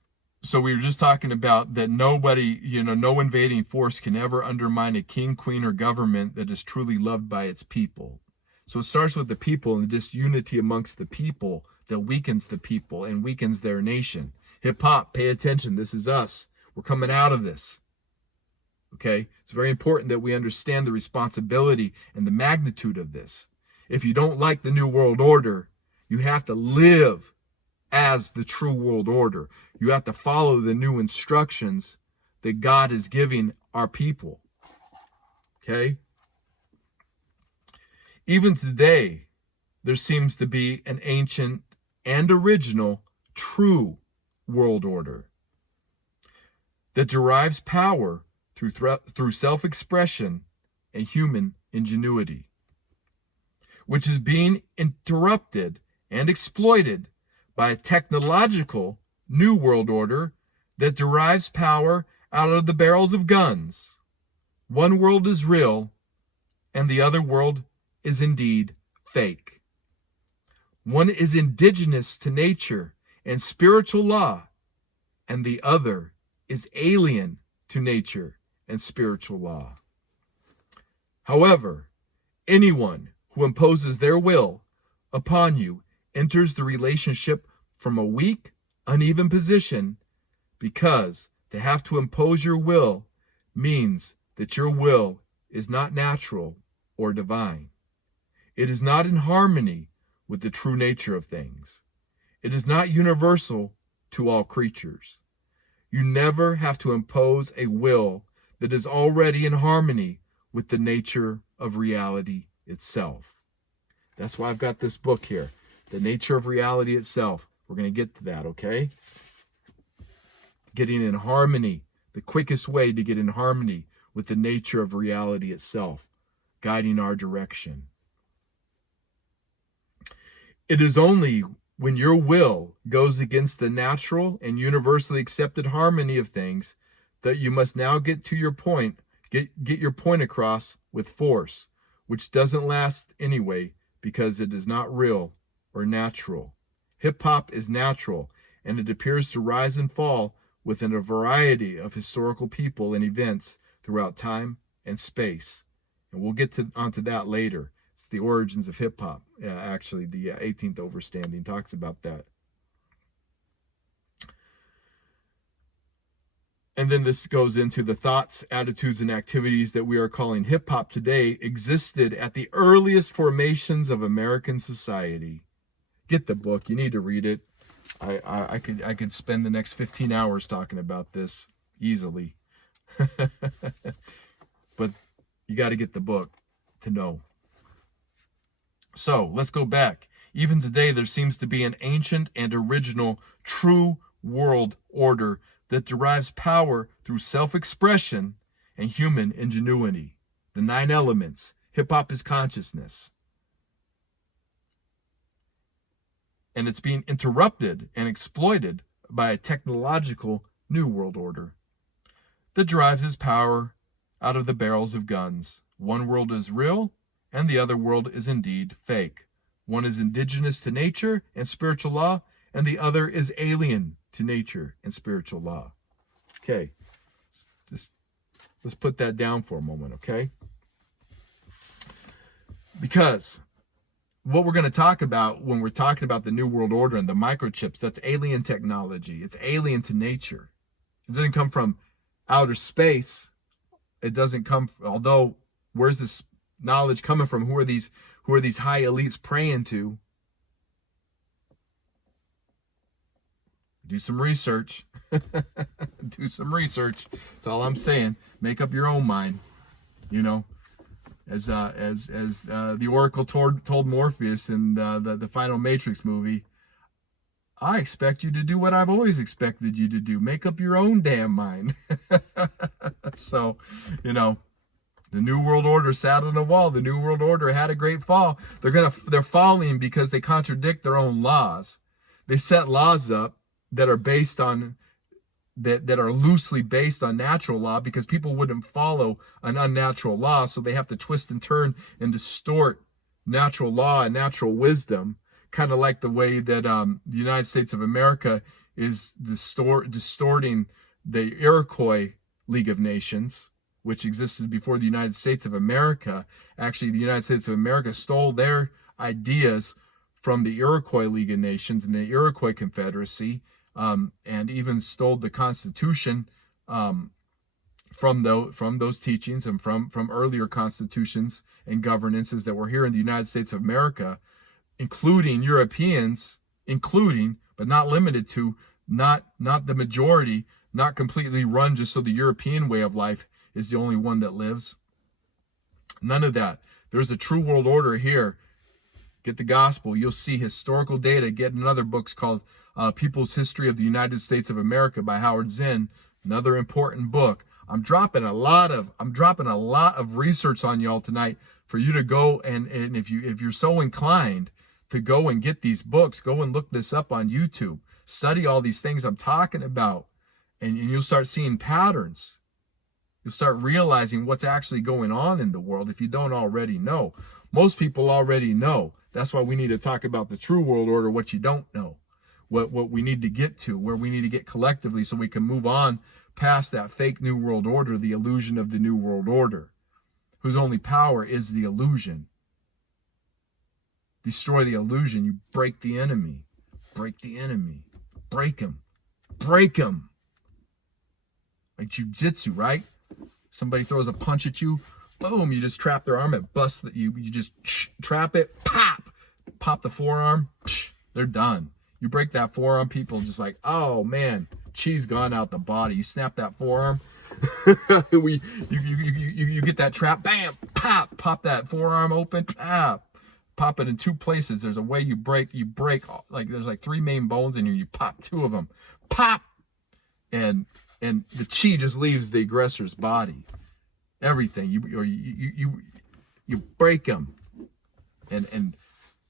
so we were just talking about that nobody, no invading force can ever undermine a king, queen, or government that is truly loved by its people. So it starts with the people and the disunity amongst the people that weakens the people and weakens their nation. Hip hop, pay attention. This is us. We're coming out of this. Okay? It's very important that we understand the responsibility and the magnitude of this. If you don't like the New World Order, you have to live as the true world order. You have to follow the new instructions that God is giving our people. Okay? Even today, there seems to be an ancient and original true world order that derives power through self-expression and human ingenuity, which is being interrupted and exploited by a technological new world order that derives power out of the barrels of guns. One world is real, and the other world is indeed fake. One is indigenous to nature and spiritual law, and the other is alien to nature and spiritual law. However, anyone who imposes their will upon you enters the relationship from a weak, uneven position, because to have to impose your will means that your will is not natural or divine. It is not in harmony with the true nature of things. It is not universal to all creatures. You never have to impose a will that is already in harmony with the nature of reality itself. That's why I've got this book here, The Nature of Reality Itself. We're going to get to that, okay? Getting in harmony, the quickest way to get in harmony with the nature of reality itself, guiding our direction. It is only when your will goes against the natural and universally accepted harmony of things that you must now get to your point, get your point across with force, which doesn't last anyway because it is not real or natural. Hip-hop is natural, and it appears to rise and fall within a variety of historical people and events throughout time and space. And we'll get onto that later. It's the origins of hip-hop. Actually, the 18th overstanding talks about that. And then this goes into the thoughts, attitudes, and activities that we are calling hip-hop today existed at the earliest formations of American society. Get the book. You need to read it. I could spend the next 15 hours talking about this easily. But you got to get the book to know. So let's go back. Even today, there seems to be an ancient and original true world order that derives power through self-expression and human ingenuity. The 9 elements. Hip-hop is consciousness. And it's being interrupted and exploited by a technological new world order that derives its power out of the barrels of guns. One world is real, and the other world is indeed fake. One is indigenous to nature and spiritual law, and the other is alien to nature and spiritual law. Okay, let's put that down for a moment, okay? Because what we're going to talk about when we're talking about the New World Order and the microchips, that's alien technology. It's alien to nature. It doesn't come from outer space. It doesn't come, although, where's this knowledge coming from? Who are these high elites praying to? Do some research. Do some research. That's all I'm saying. Make up your own mind. You know, as the Oracle told Morpheus in the final Matrix movie, I expect you to do what I've always expected you to do. Make up your own damn mind. So, you know, the New World Order sat on a wall. The New World Order had a great fall. They're falling because they contradict their own laws. They set laws up that are based on that are loosely based on natural law because people wouldn't follow an unnatural law, so they have to twist and turn and distort natural law and natural wisdom, kind of like the way that the United States of America is distorting the Iroquois League of Nations, which existed before the United States of America. Actually, the United States of America stole their ideas from the Iroquois League of Nations and the Iroquois Confederacy, and even stole the Constitution from those teachings and from earlier constitutions and governances that were here in the United States of America, including Europeans, but not limited to, not the majority, not completely run just so the European way of life is the only one that lives. None of that. There's a true world order here. Get the gospel. You'll see historical data. Get another book's called People's History of the United States of America by Howard Zinn. Another important book. I'm dropping a lot of research on y'all tonight for you to go and if you're so inclined to go and get these books, go and look this up on YouTube. Study all these things I'm talking about, and you'll start seeing patterns. You'll start realizing what's actually going on in the world if you don't already know. Most people already know. That's why we need to talk about the true world order, what you don't know, what we need to get to, where we need to get collectively so we can move on past that fake new world order, the illusion of the new world order, whose only power is the illusion. Destroy the illusion. You break the enemy. Break the enemy. Break him. Break him. Like jiu-jitsu, right? Somebody throws a punch at you, boom, you just trap their arm, it busts that you just trap it, pop the forearm, they're done. You break that forearm, people just like, oh man, chi's gone out the body. You snap that forearm, you get that trap, bam, pop that forearm open, pop it in two places. There's a way you break, like there's like three main bones in here, you pop two of them, pop, and the chi just leaves the aggressor's body. Everything you break them, and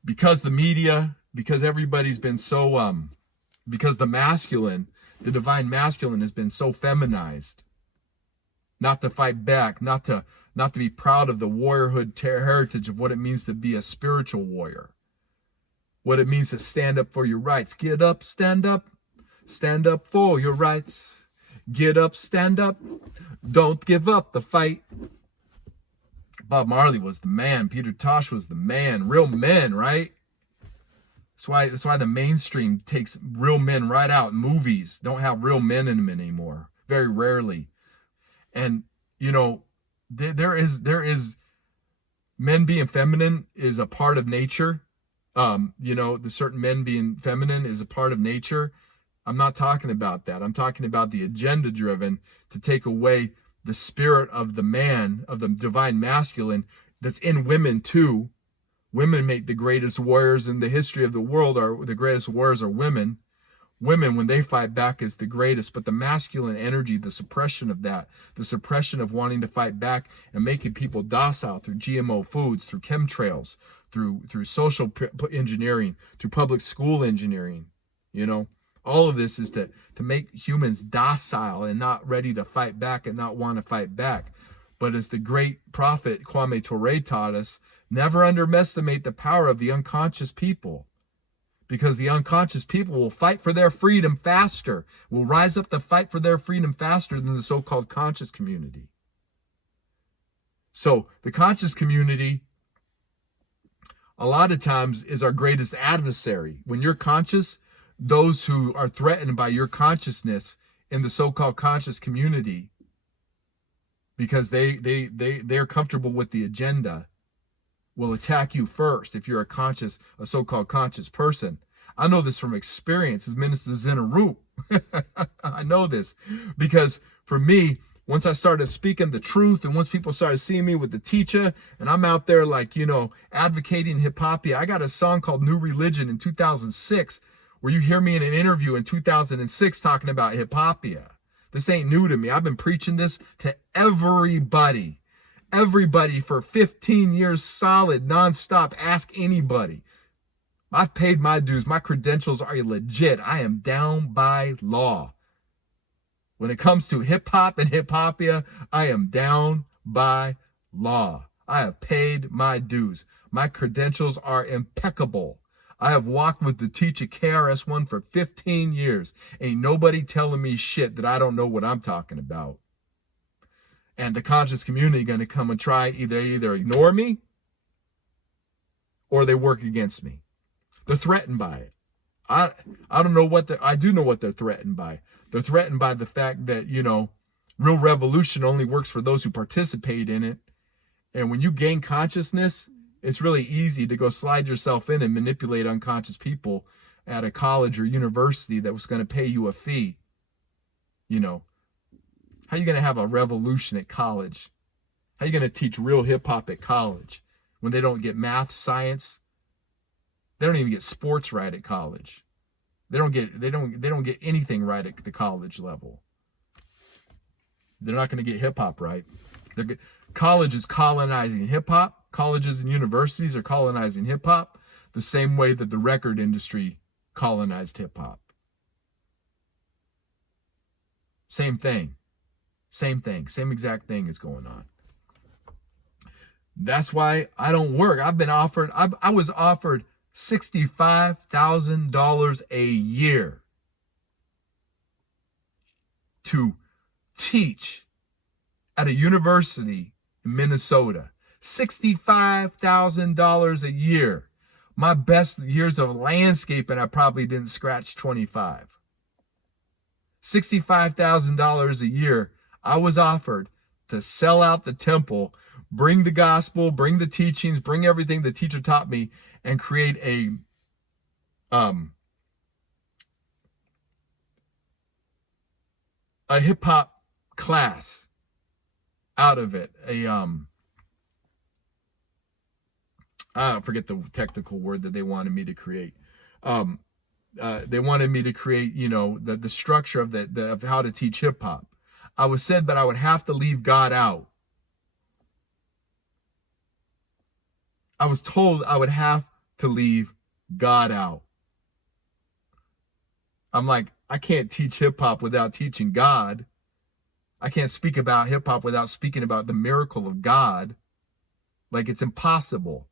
because the media, because everybody's been so because the masculine, the divine masculine has been so feminized, not to fight back, not to be proud of the warriorhood heritage of what it means to be a spiritual warrior, what it means to stand up for your rights. Get up, stand up for your rights. Get up, stand up, don't give up the fight. Bob Marley was the man. Peter Tosh was the man. Real men, right? That's why the mainstream takes real men right out. Movies don't have real men in them anymore. Very rarely. And, you know, there is men being feminine is a part of nature. You know, the certain men being feminine is a part of nature. I'm not talking about that. I'm talking about the agenda driven to take away the spirit of the man, of the divine masculine that's in women too. Women make the greatest warriors in the history of the world. The greatest warriors are women. Women, when they fight back, is the greatest. But the masculine energy, the suppression of that, the suppression of wanting to fight back and making people docile through GMO foods, through chemtrails, through social engineering, through public school engineering, you know. All of this is to make humans docile and not ready to fight back and not want to fight back. But as the great prophet Kwame Ture taught us, never underestimate the power of the unconscious people. Because the unconscious people will fight for their freedom faster, will rise up to fight for their freedom faster than the so-called conscious community. So the conscious community, a lot of times, is our greatest adversary. When you're conscious, those who are threatened by your consciousness in the so-called conscious community, because they're comfortable with the agenda, will attack you first if you're a so-called conscious person. I know this from experience as Minister Zin Uru. I know this because for me, once I started speaking the truth and once people started seeing me with the teacher and I'm out there like, you know, advocating hip-hopia. I got a song called New Religion in 2006 where you hear me in an interview in 2006 talking about hip-hopia. This ain't new to me. I've been preaching this to everybody. Everybody for 15 years solid, nonstop. Ask anybody. I've paid my dues. My credentials are legit. I am down by law. When it comes to hip-hop and hip-hopia, I am down by law. I have paid my dues. My credentials are impeccable. I have walked with the teacher KRS-One for 15 years. Ain't nobody telling me shit that I don't know what I'm talking about. And the conscious community going to come and try either ignore me or they work against me. They're threatened by it. I don't know what I do know what they're threatened by. They're threatened by the fact that, you know, real revolution only works for those who participate in it. And when you gain consciousness, it's really easy to go slide yourself in and manipulate unconscious people at a college or university that was going to pay you a fee. You know, how are you going to have a revolution at college? How are you going to teach real hip hop at college when they don't get math, science? They don't even get sports right at college. They don't get anything right at the college level. They're not going to get hip hop right. College is colonizing hip hop. Colleges and universities are colonizing hip hop the same way that the record industry colonized hip hop. Same thing. Same thing. Same exact thing is going on. That's why I don't work. I was offered $65,000 a year to teach at a university in Minnesota. $65,000 a year. My best years of landscaping, I probably didn't scratch 25. $65,000 a year I was offered to sell out the temple, bring the gospel, bring the teachings, bring everything the teacher taught me, and create a hip hop class out of it. I forget the technical word that they wanted me to create. They wanted me to create, the structure of how to teach hip hop. I was said, but I would have to leave God out. I was told I would have to leave God out. I'm like, I can't teach hip hop without teaching God. I can't speak about hip hop without speaking about the miracle of God. Like, it's impossible.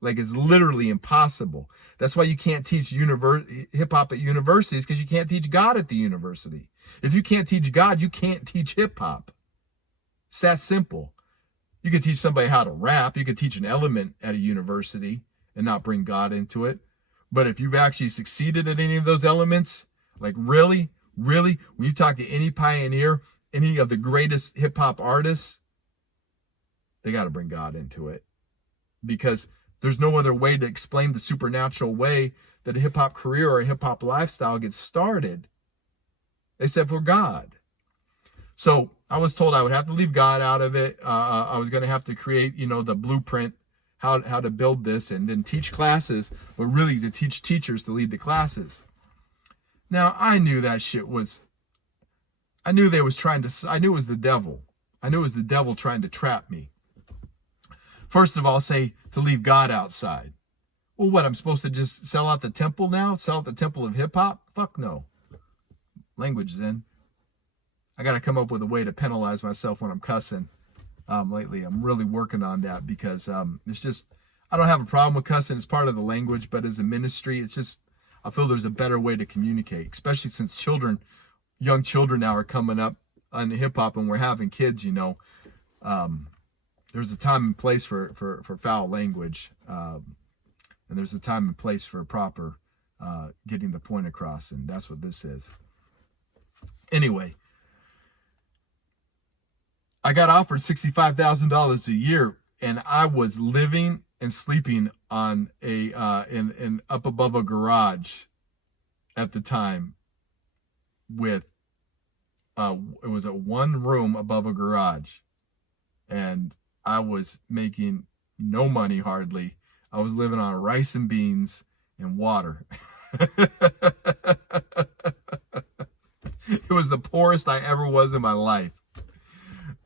Like, it's literally impossible. That's why you can't teach hip hop at universities, because you can't teach God at the university. If you can't teach God, you can't teach hip hop. It's that simple. You could teach somebody how to rap. You could teach an element at a university and not bring God into it. But if you've actually succeeded at any of those elements, like really, when you talk to any pioneer, any of the greatest hip hop artists, they got to bring God into it, because there's no other way to explain the supernatural way that a hip hop career or a hip hop lifestyle gets started except for God. So I was told I would have to leave God out of it. I was going to have to create, the blueprint, how to build this, and then teach classes, but really to teach teachers to lead the classes. Now, I knew that shit was, I knew it was the devil. I knew it was the devil trying to trap me. First of all, say to leave God outside. Well, what, I'm supposed to just sell out the temple now? Sell out the temple of hip hop? Fuck no. Language, Zin. I got to come up with a way to penalize myself when I'm cussing. Lately, I'm really working on that, because it's just, I don't have a problem with cussing. It's part of the language, but as a ministry, it's just, I feel there's a better way to communicate, especially since young children now are coming up on hip hop, and we're having kids, there's a time and place for foul language, and there's a time and place for proper getting the point across, and that's what this is. Anyway, I got offered $65,000 a year, and I was living and sleeping on in up above a garage at the time, with it was a one room above a garage, and I was making no money hardly. I was living on rice and beans and water. It was the poorest I ever was in my life.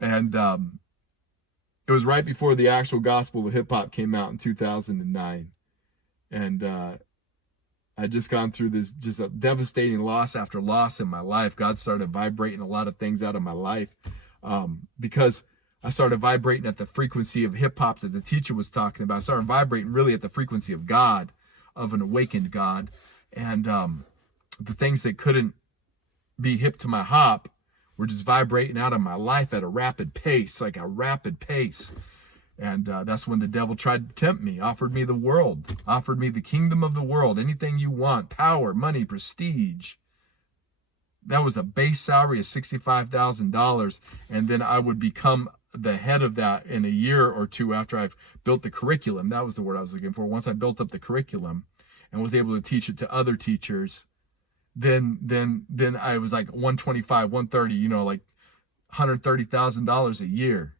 And it was right before the actual gospel of hip hop came out in 2009. And I just gone through this, just a devastating loss after loss in my life. God started vibrating a lot of things out of my life, because I started vibrating at the frequency of hip hop that the teacher was talking about. I started vibrating really at the frequency of God, of an awakened God. And the things that couldn't be hip to my hop were just vibrating out of my life at a rapid pace, like a rapid pace. And that's when the devil tried to tempt me, offered me the world, offered me the kingdom of the world, anything you want, power, money, prestige. That was a base salary of $65,000. And then I would become the head of that in a year or two after I've built the curriculum. That was the word I was looking for. Once I built up the curriculum and was able to teach it to other teachers, then I was like 125, 130, you know, like $130,000 a year.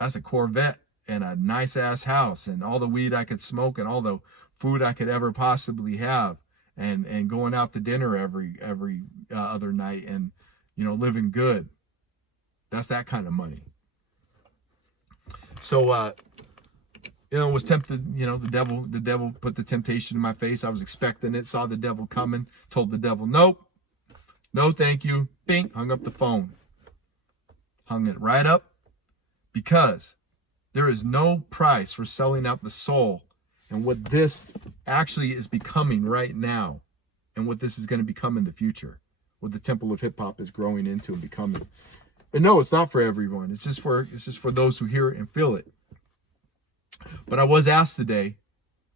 That's a Corvette and a nice ass house and all the weed I could smoke and all the food I could ever possibly have, and going out to dinner every other night, and you know, living good. That's that kind of money. So you know, was tempted, you know, the devil put the temptation in my face. I was expecting it, saw the devil coming, told the devil, nope, no thank you. Bing, hung up the phone. Hung it right up, because there is no price for selling out the soul and what this actually is becoming right now, and what this is going to become in the future, what the temple of hip hop is growing into and becoming. And no, it's not for everyone. It's just for those who hear it and feel it. But I was asked today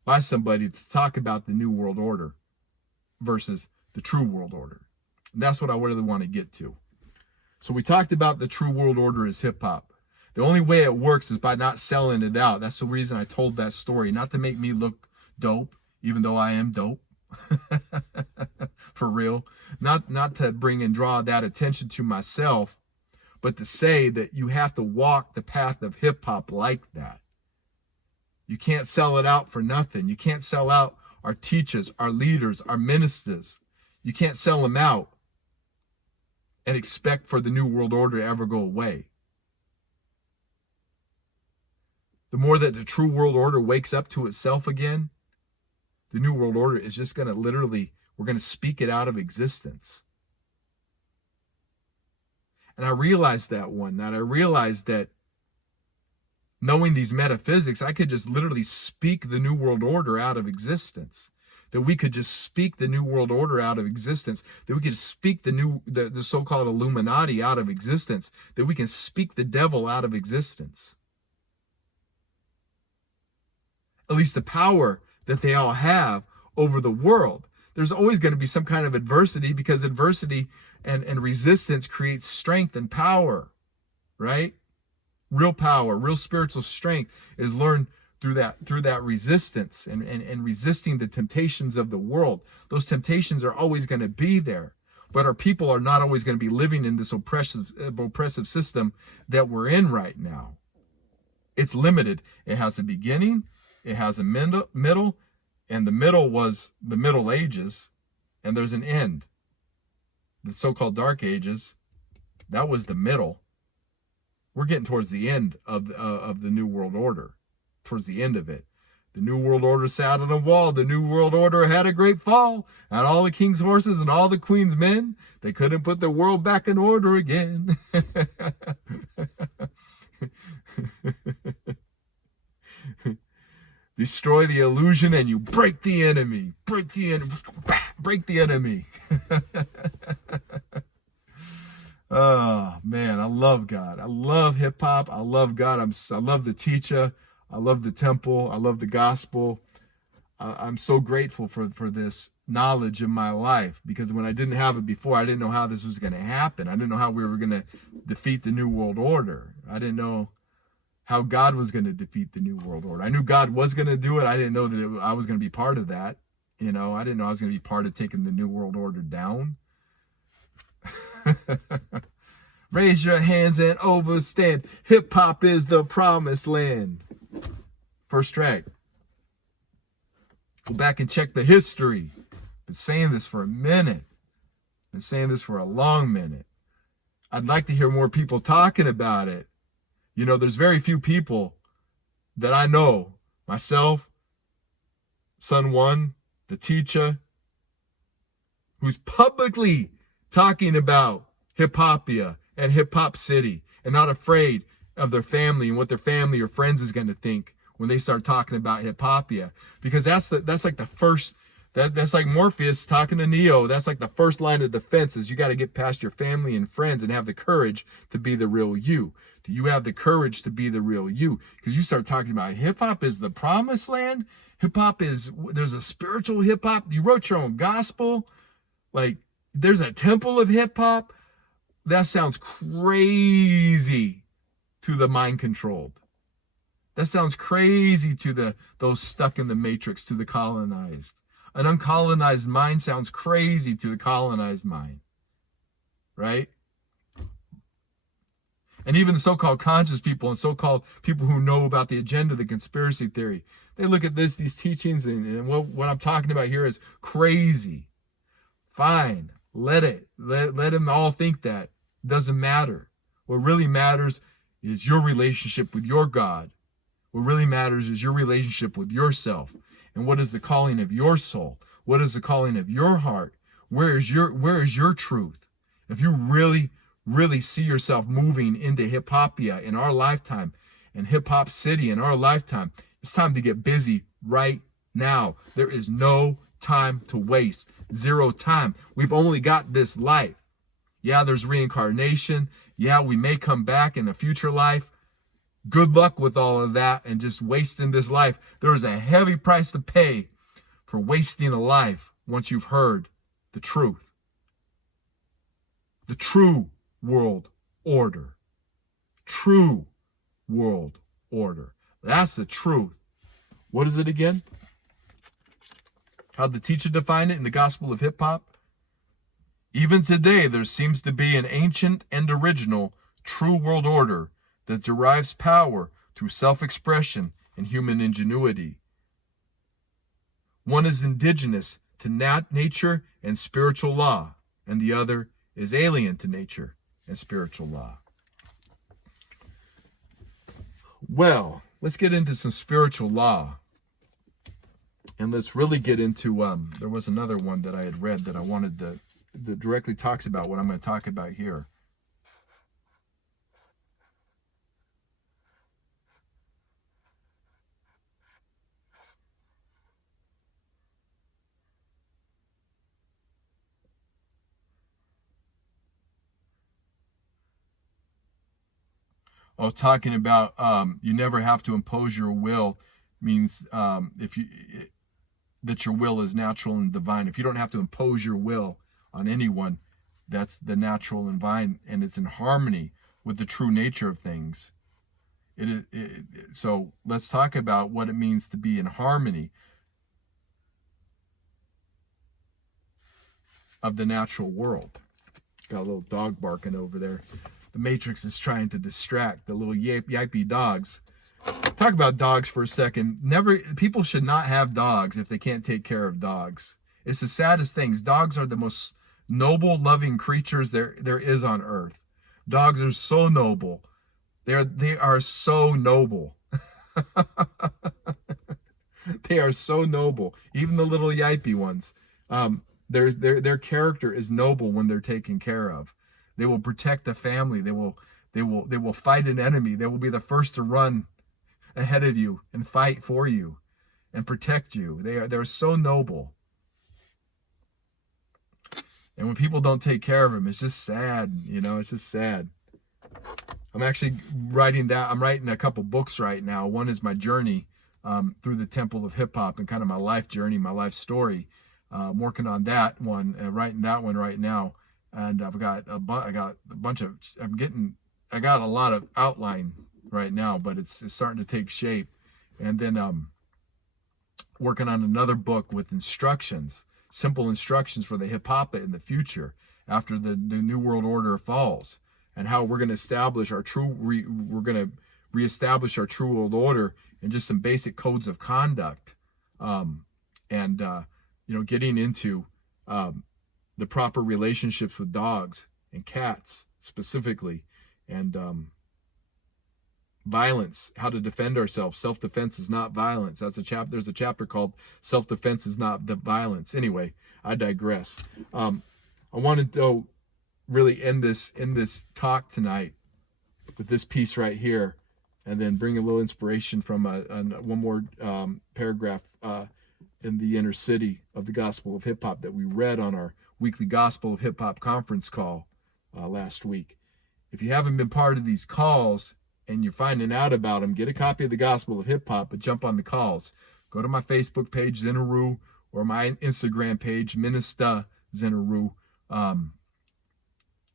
by somebody to talk about the New World Order versus the True World Order. And that's what I really want to get to. So we talked about the True World Order as hip hop. The only way it works is by not selling it out. That's the reason I told that story. Not to make me look dope, even though I am dope. For real. Not to bring and draw that attention to myself, but to say that you have to walk the path of hip hop like that. You can't sell it out for nothing. You can't sell out our teachers, our leaders, our ministers. You can't sell them out and expect for the New World Order to ever go away. The more that the True World Order wakes up to itself again, the New World Order is just going to literally, we're going to speak it out of existence. And I realized that one night. I realized that knowing these metaphysics, I could just literally speak the New World Order out of existence. That we could just speak the New World Order out of existence. That we could speak the so-called Illuminati out of existence. That we can speak the devil out of existence. At least the power that they all have over the world. There's always going to be some kind of adversity, because adversity and resistance creates strength and power, right? Real power, real spiritual strength is learned through that resistance and resisting the temptations of the world. Those temptations are always going to be there, but our people are not always going to be living in this oppressive system that we're in right now. It's limited. It has a beginning, it has a middle, and the middle was the Middle Ages, and there's an end. The so-called Dark Ages, that was the middle. We're getting towards the end of the New World Order, towards the end of it. The New World Order sat on a wall. The New World Order had a great fall, and all the king's horses and all the queen's men, they couldn't put the world back in order again. Destroy the illusion and you break the enemy. Break the enemy. Break the enemy. Oh, man, I love God. I love hip hop. I love God. I love the teacher. I love the temple. I love the gospel. I'm so grateful for this knowledge in my life, because when I didn't have it before, I didn't know how this was going to happen. I didn't know how we were going to defeat the New World Order. I didn't know how God was going to defeat the New World Order. I knew God was going to do it. I didn't know that I was going to be part of that. You know, I didn't know I was going to be part of taking the New World Order down. Raise your hands and overstand. Hip hop is the promised land. First track. Go back and check the history. Been saying this for a minute. Been saying this for a long minute. I'd like to hear more people talking about it. You know, there's very few people that I know, myself, Son One, the teacher, who's publicly talking about hip-hopia and hip-hop city and not afraid of their family and what their family or friends is going to think when they start talking about hip-hopia. Because that's like the first, that's like Morpheus talking to Neo. That's like the first line of defense, is you got to get past your family and friends and have the courage to be the real you. Do you have the courage to be the real you? Because you start talking about hip-hop is the promised land. Hip-hop is, there's a spiritual hip-hop. You wrote your own gospel. Like, there's a temple of hip-hop. That sounds crazy to the mind-controlled. That sounds crazy to those stuck in the matrix, to the colonized. An uncolonized mind sounds crazy to the colonized mind, right? And even the so-called conscious people and so-called people who know about the agenda, the conspiracy theory, they look at these teachings, and what I'm talking about here is crazy. Fine, let them all think that. Doesn't matter. What really matters is your relationship with your God. What really matters is your relationship with yourself. And what is the calling of your soul? What is the calling of your heart? Where is your truth? If you really see yourself moving into hip-hopia in our lifetime, and hip-hop city in our lifetime, it's time to get busy right now. There is no time to waste. Zero time. We've only got this life. Yeah, there's reincarnation. Yeah, we may come back in a future life. Good luck with all of that and just wasting this life. There is a heavy price to pay for wasting a life once you've heard the truth. The true world order. True world order. That's the truth. What is it again? How'd the teacher define it in the Gospel of Hip Hop? Even today, there seems to be an ancient and original true world order that derives power through self-expression and human ingenuity. One is indigenous to nature and spiritual law, and the other is alien to nature and spiritual law. Well, let's get into some spiritual law. And let's really get into, there was another one that I had read that I wanted to, that directly talks about what I'm going to talk about here. Oh, talking about you never have to impose your will means that your will is natural and divine. If you don't have to impose your will on anyone, that's the natural and divine, and it's in harmony with the true nature of things. So let's talk about what it means to be in harmony of the natural world. Got a little dog barking over there. The Matrix is trying to distract the little yippy dogs. Talk about dogs for a second. People should not have dogs if they can't take care of dogs. It's the saddest things. Dogs are the most noble, loving creatures there is on earth. Dogs are so noble. They are so noble. They are so noble. Even the little yippy ones. Their character is noble when they're taken care of. They will protect the family. They will fight an enemy. They will be the first to run ahead of you and fight for you and protect you. They're so noble. And when people don't take care of them, it's just sad. It's just sad. I'm actually writing a couple books right now. One is my journey through the temple of hip hop and kind of my life journey, my life story. I'm working on that one, writing that one right now. And I got a bunch of, I got a lot of outline right now, but it's starting to take shape. And then working on another book with instructions, simple instructions for the hip hop in the future after the New World Order falls, and how we're going to establish our reestablish our true world order and just some basic codes of conduct, getting into the proper relationships with dogs and cats specifically, and violence, how to defend ourselves. Self-defense is not violence. That's there's a chapter called Self-Defense is Not the Violence. Anyway, I digress. I wanted to really end this talk tonight with this piece right here, and then bring a little inspiration from one more paragraph in the inner city of the Gospel of Hip Hop that we read on our weekly Gospel of Hip Hop conference call last week. If you haven't been part of these calls and you're finding out about them, get a copy of the Gospel of Hip Hop, but jump on the calls. Go to my Facebook page, Zin Uru, or my Instagram page, Minister Zin Uru.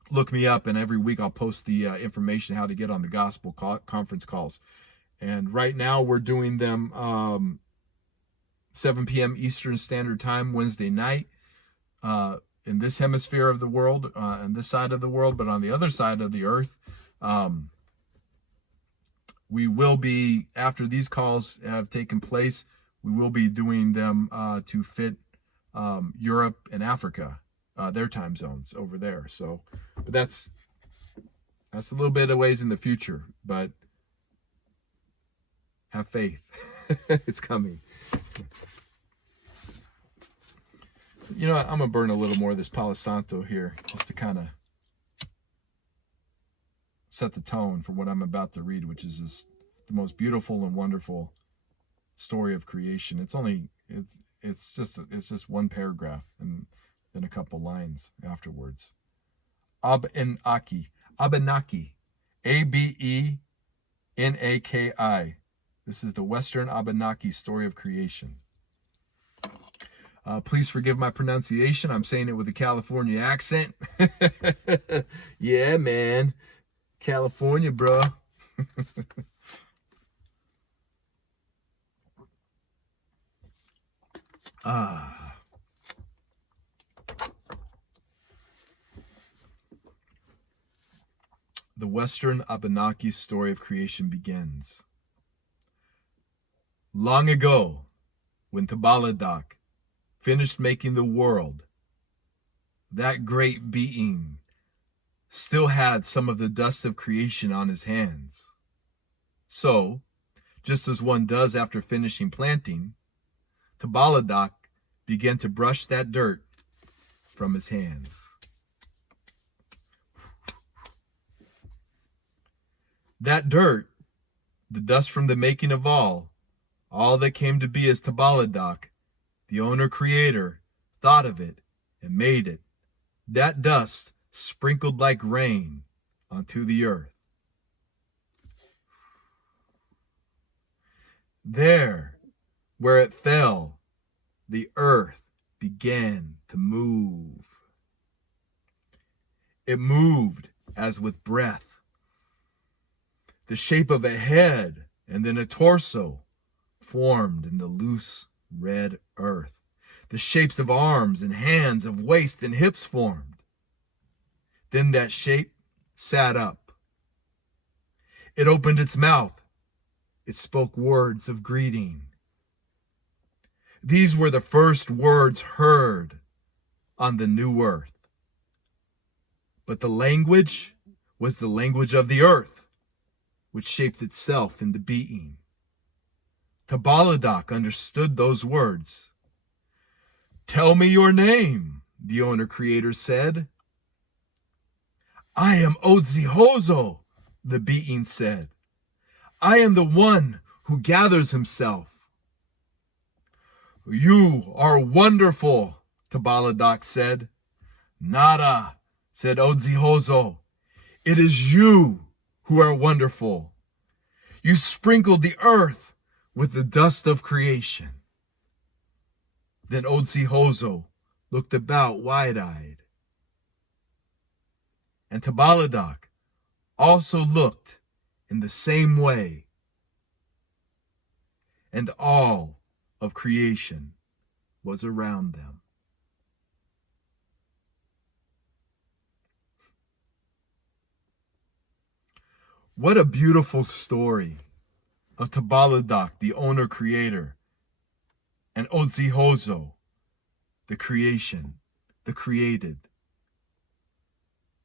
Look me up, and every week I'll post the information how to get on the Gospel conference calls. And right now we're doing them 7 p.m. Eastern Standard Time, Wednesday night, in this hemisphere of the world, on this side of the world. But on the other side of the earth, we will be, after these calls have taken place, we will be doing them to fit Europe and Africa, their time zones over there. So, but that's a little bit of ways in the future, but have faith. It's coming. You know, I'm going to burn a little more of this Palo Santo here just to kind of set the tone for what I'm about to read, which is just the most beautiful and wonderful story of creation. It's just one paragraph and then a couple lines afterwards. Abenaki, Abenaki, This is the Western Abenaki story of creation. Please forgive my pronunciation. I'm saying it with a California accent. Yeah, man. California, bro. The Western Abenaki story of creation begins. Long ago, when Tabaladak finished making the world, that great being still had some of the dust of creation on his hands. So, just as one does after finishing planting, Tabaladak began to brush that dirt from his hands. That dirt, the dust from the making of all that came to be as Tabaladak, the owner-creator, thought of it and made it. That dust sprinkled like rain onto the earth. There, where it fell, the earth began to move. It moved as with breath. The shape of a head and then a torso formed in the loose red earth. The shapes of arms and hands, of waist and hips formed. Then that shape sat up. It opened its mouth. It spoke words of greeting. These were the first words heard on the new earth. But the language was the language of the earth, which shaped itself into being. Tabaladak understood those words. "Tell me your name," the owner-creator said. "I am Odzihozo," the being said. "I am the one who gathers himself." "You are wonderful," Tabaladak said. "Nada," said Odzihozo. "It is you who are wonderful. You sprinkled the earth with the dust of creation." Then Odzihozo looked about wide-eyed. And Tabaladak also looked in the same way. And all of creation was around them. What a beautiful story of Tabaladak, the owner-creator, and Odzihozo, the creation, the created.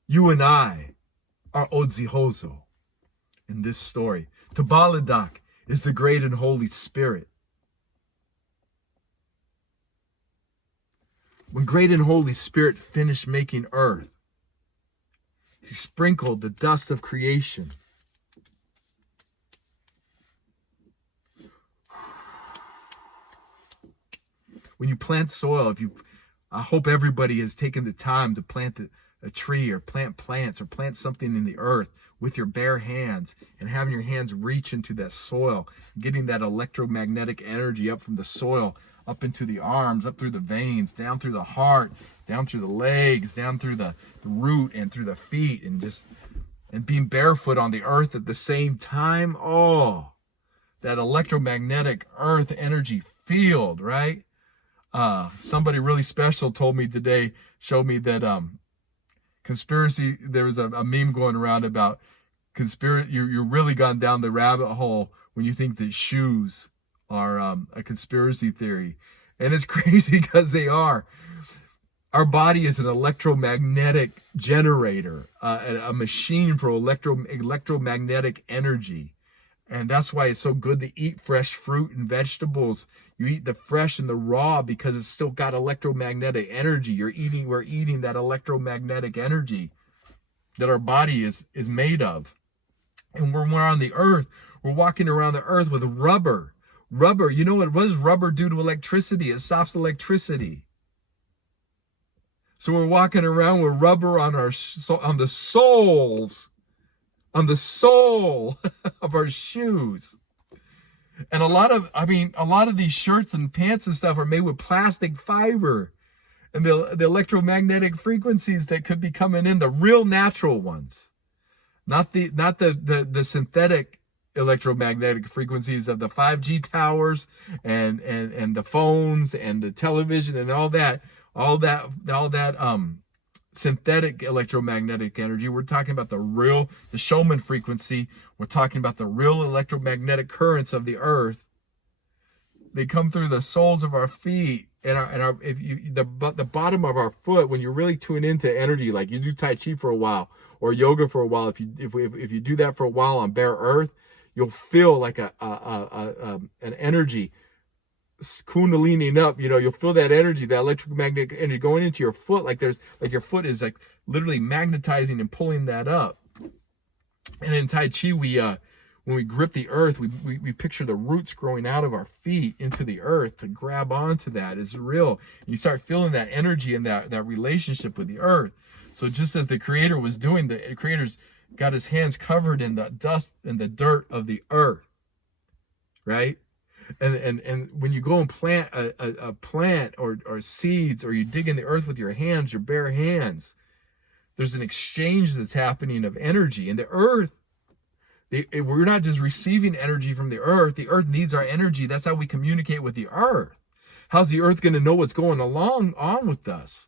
You and I are Odzihozo in this story. Tabaladak is the great and Holy Spirit. When great and Holy Spirit finished making earth, he sprinkled the dust of creation. When you plant soil, I hope everybody has taken the time to plant a tree or plant plants or plant something in the earth with your bare hands and having your hands reach into that soil, getting that electromagnetic energy up from the soil, up into the arms, up through the veins, down through the heart, down through the legs, down through the root and through the feet, and being barefoot on the earth at the same time. Oh, that electromagnetic earth energy field, right? Somebody really special told me today, showed me that conspiracy, there was a meme going around about conspiracy. You're really gone down the rabbit hole when you think that shoes are a conspiracy theory. And it's crazy because they are. Our body is an electromagnetic generator, a machine for electromagnetic energy. And that's why it's so good to eat fresh fruit and vegetables. You eat the fresh and the raw because it's still got electromagnetic energy. We're eating that electromagnetic energy that our body is made of. And when we're on the earth, we're walking around the earth with rubber. Rubber, you know what does rubber do to electricity? It stops electricity. So we're walking around with rubber on the soul of our shoes. And a lot of these shirts and pants and stuff are made with plastic fiber. And the electromagnetic frequencies that could be coming in, the real natural ones, not the synthetic electromagnetic frequencies of the 5G towers and the phones and the television and all that synthetic electromagnetic energy. We're talking about the Schumann frequency. We're talking about the real electromagnetic currents of the earth. They come through the soles of our feet and the bottom of our foot. When you really tune into energy, like you do Tai Chi for a while or yoga for a while, if you do that for a while on bare earth, you'll feel like an energy kundaliniing up. You'll feel that energy, that electromagnetic energy going into your foot, like your foot is like literally magnetizing and pulling that up. And in Tai Chi, when we grip the earth, we picture the roots growing out of our feet into the earth to grab onto that. It's real. You start feeling that energy and that relationship with the earth. So just as the Creator was doing, the Creator's got his hands covered in the dust and the dirt of the earth, right? And when you go and plant a plant or seeds, or you dig in the earth with your hands, your bare hands, there's an exchange that's happening of energy. And the earth, we're not just receiving energy from the earth needs our energy. That's how we communicate with the earth. How's the earth going to know what's going on with us?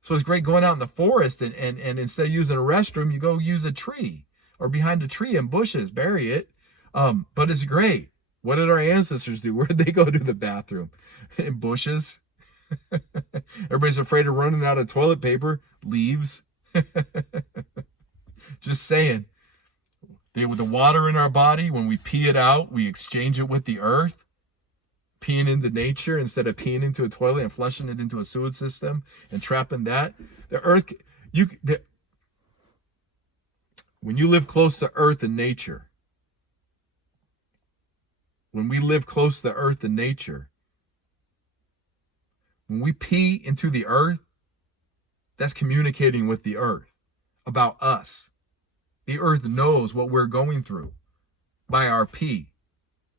So it's great going out in the forest and instead of using a restroom, you go use a tree or behind a tree and bushes, bury it. But it's great. What did our ancestors do? Where did they go to the bathroom? In bushes. Everybody's afraid of running out of toilet paper. Leaves. Just saying. With the water in our body, when we pee it out, we exchange it with the earth. Peeing into nature instead of peeing into a toilet and flushing it into a sewage system and trapping that. The earth, when you live close to earth and nature, when we live close to earth and nature, when we pee into the earth, that's communicating with the earth about us. The earth knows what we're going through by our pee.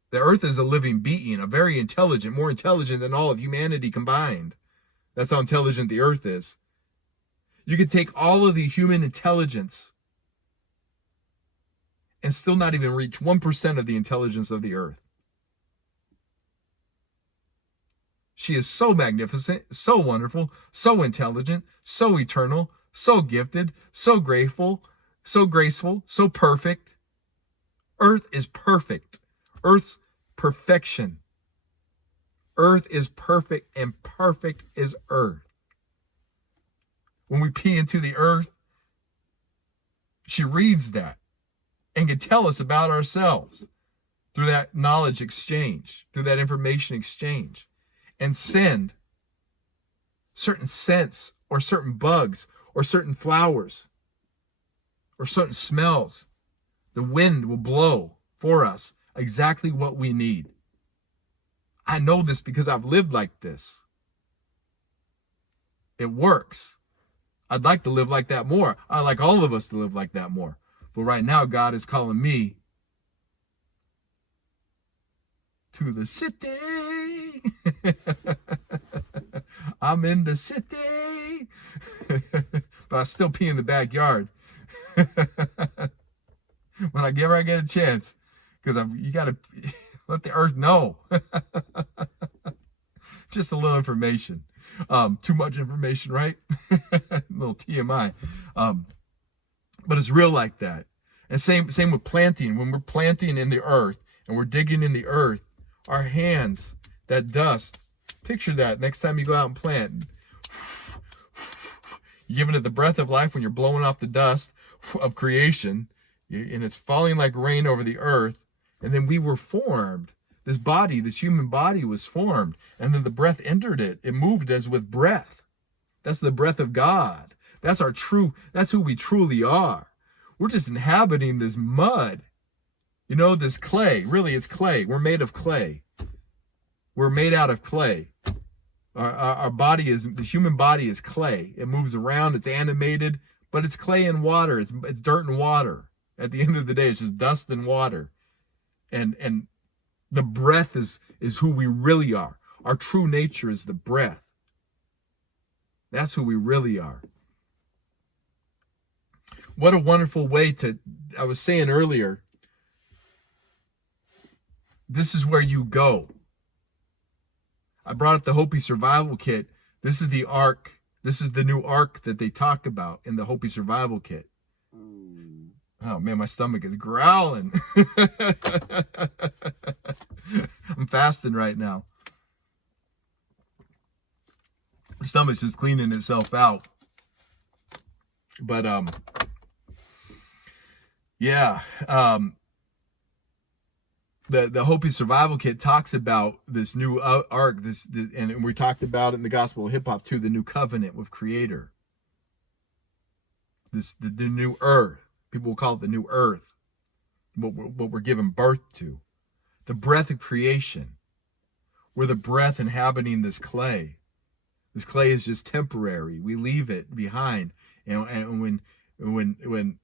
The earth is a living being, a very intelligent, more intelligent than all of humanity combined. That's how intelligent the earth is. You could take all of the human intelligence and still not even reach 1% of the intelligence of the earth. She is so magnificent, so wonderful, so intelligent, so eternal, so gifted, so grateful, so graceful, so perfect. Earth is perfect. Earth's perfection. Earth is perfect, and perfect is earth. When we pee into the earth, she reads that and can tell us about ourselves through that knowledge exchange, through that information exchange, and send certain scents or certain bugs or certain flowers or certain smells. The wind will blow for us exactly what we need. I know this because I've lived like this. It works. I'd like to live like that more. I'd like all of us to live like that more. But right now, God is calling me to the city. I'm in the city. But I still pee in the backyard. Whenever I get a chance. Because you got to let the earth know. Just a little information. Too much information, right? A little TMI. But it's real like that. And same with planting. When we're planting in the earth and we're digging in the earth, our hands, that dust, picture that next time you go out and plant. You're giving it the breath of life when you're blowing off the dust of creation, and it's falling like rain over the earth. And then we were formed. This body, this human body was formed. And then the breath entered it. It moved as with breath. That's the breath of God. That's who we truly are. We're just inhabiting this mud. You know, this clay. Really, it's clay. We're made of clay. We're made out of clay. Our body is, the human body is clay. It moves around, it's animated, but it's clay and water. It's dirt and water. At the end of the day, it's just dust and water. And the breath is who we really are. Our true nature is the breath. That's who we really are. What a wonderful way I was saying earlier, this is where you go. I brought up the Hopi Survival Kit. This is the ark. This is the new ark that they talk about in the Hopi Survival Kit. Oh man, my stomach is growling. I'm fasting right now. The stomach's just cleaning itself out. But yeah, the Hopi Survival Kit talks about this new ark, and we talked about it in the Gospel of Hip Hop too, the new covenant with Creator. The new earth. People will call it the new earth. What we're giving birth to. The breath of creation. We're the breath inhabiting this clay. This clay is just temporary. We leave it behind. And when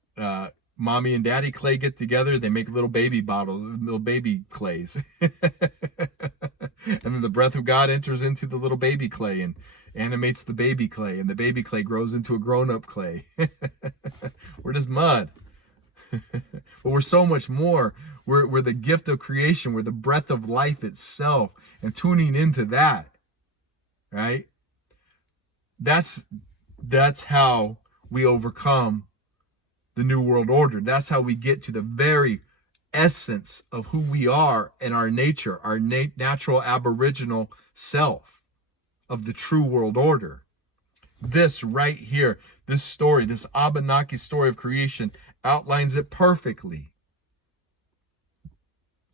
mommy and daddy clay get together, they make little baby bottles, little baby clays. And then the breath of God enters into the little baby clay and animates the baby clay, and the baby clay grows into a grown-up clay. We're just mud. But we're so much more. We're the gift of creation. We're the breath of life itself, and tuning into that, right? That's how we overcome the New World Order. That's how we get to the very essence of who we are and our nature, our natural aboriginal self of the true world order. This right here, this story, this Abenaki story of creation outlines it perfectly.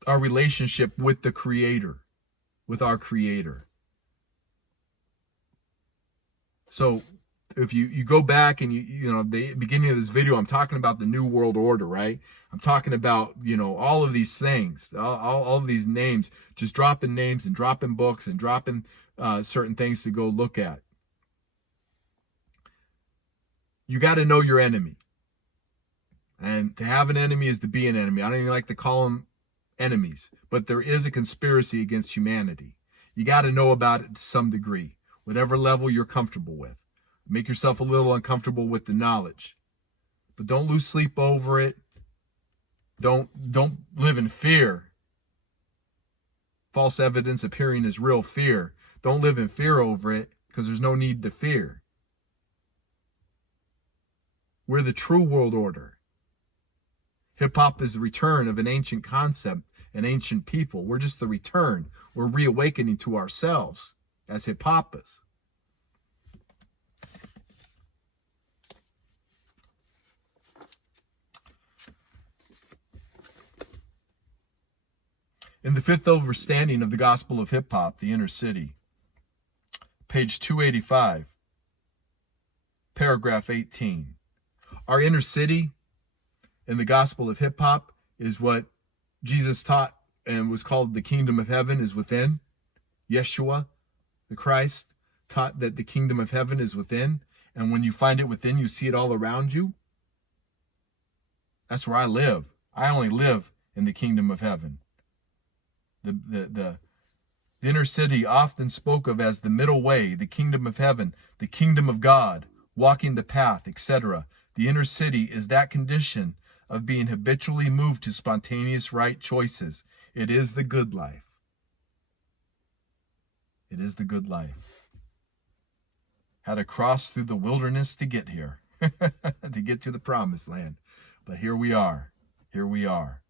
Our relationship with the Creator, with our Creator. So if you go back and you know the beginning of this video, I'm talking about the New World Order, right? I'm talking about, you know, all of these things, all of these names, just dropping names and dropping books and dropping certain things to go look at. You got to know your enemy. And to have an enemy is to be an enemy. I don't even like to call them enemies, but there is a conspiracy against humanity. You got to know about it to some degree, whatever level you're comfortable with. Make yourself a little uncomfortable with the knowledge, but don't lose sleep over it. Don't live in fear. False evidence appearing as real fear. Don't live in fear over it, because there's no need to fear. We're the true world order. Hip-hop is the return of an ancient concept, an ancient people. We're just the return. We're reawakening to ourselves as hip-hoppers. In the fifth overstanding of the Gospel of Hip-Hop, the Inner City, page 285, paragraph 18. Our inner city in the Gospel of Hip-Hop is what Jesus taught and was called the kingdom of heaven is within. Yeshua, the Christ, taught that the kingdom of heaven is within. And when you find it within, you see it all around you. That's where I live. I only live in the kingdom of heaven. The inner city often spoke of as the middle way, the kingdom of heaven, the kingdom of God, walking the path, etc. The inner city is that condition of being habitually moved to spontaneous right choices. It is the good life. It It is the good life. Had to cross through the wilderness to get here, to get to the promised land. But here we are. Here we are.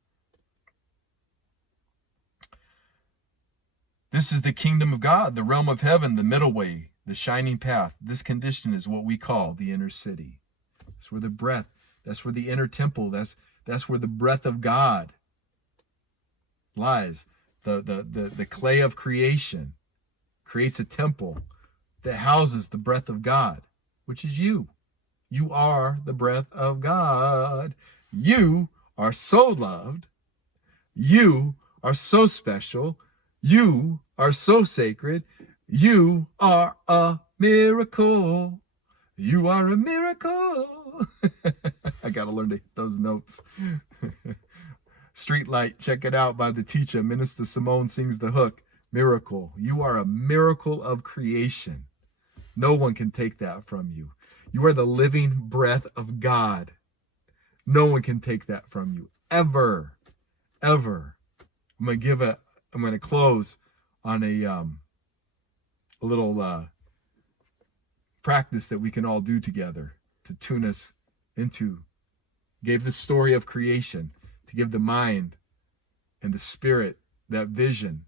This is the kingdom of God, the realm of heaven, the middle way, the shining path. This condition is what we call the inner city. That's where the breath, that's where the inner temple, that's where the breath of God lies. The clay of creation creates a temple that houses the breath of God, which is you. You are the breath of God. You are so loved. You are so special. You are so sacred. You are a miracle. You are a miracle. I got to learn to hit those notes. Streetlight, check it out, by the teacher. Minister Simone sings the hook. Miracle. You are a miracle of creation. No one can take that from you. You are the living breath of God. No one can take that from you. Ever. Ever. I'm going to close on a little practice that we can all do together to tune us into. Gave the story of creation, to give the mind and the spirit that vision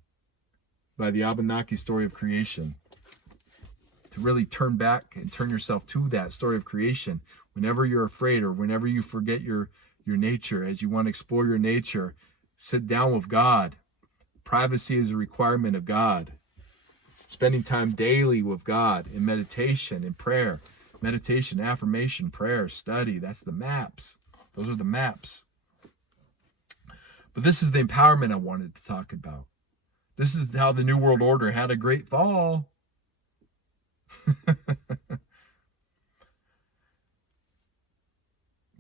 by the Abenaki story of creation. To really turn back and turn yourself to that story of creation. Whenever you're afraid or whenever you forget your nature, as you want to explore your nature, sit down with God. Privacy is a requirement of God. Spending time daily with God in meditation, in prayer. Meditation, affirmation, prayer, study. That's the maps. Those are the maps. But this is the empowerment I wanted to talk about. This is how the New World Order had a great fall.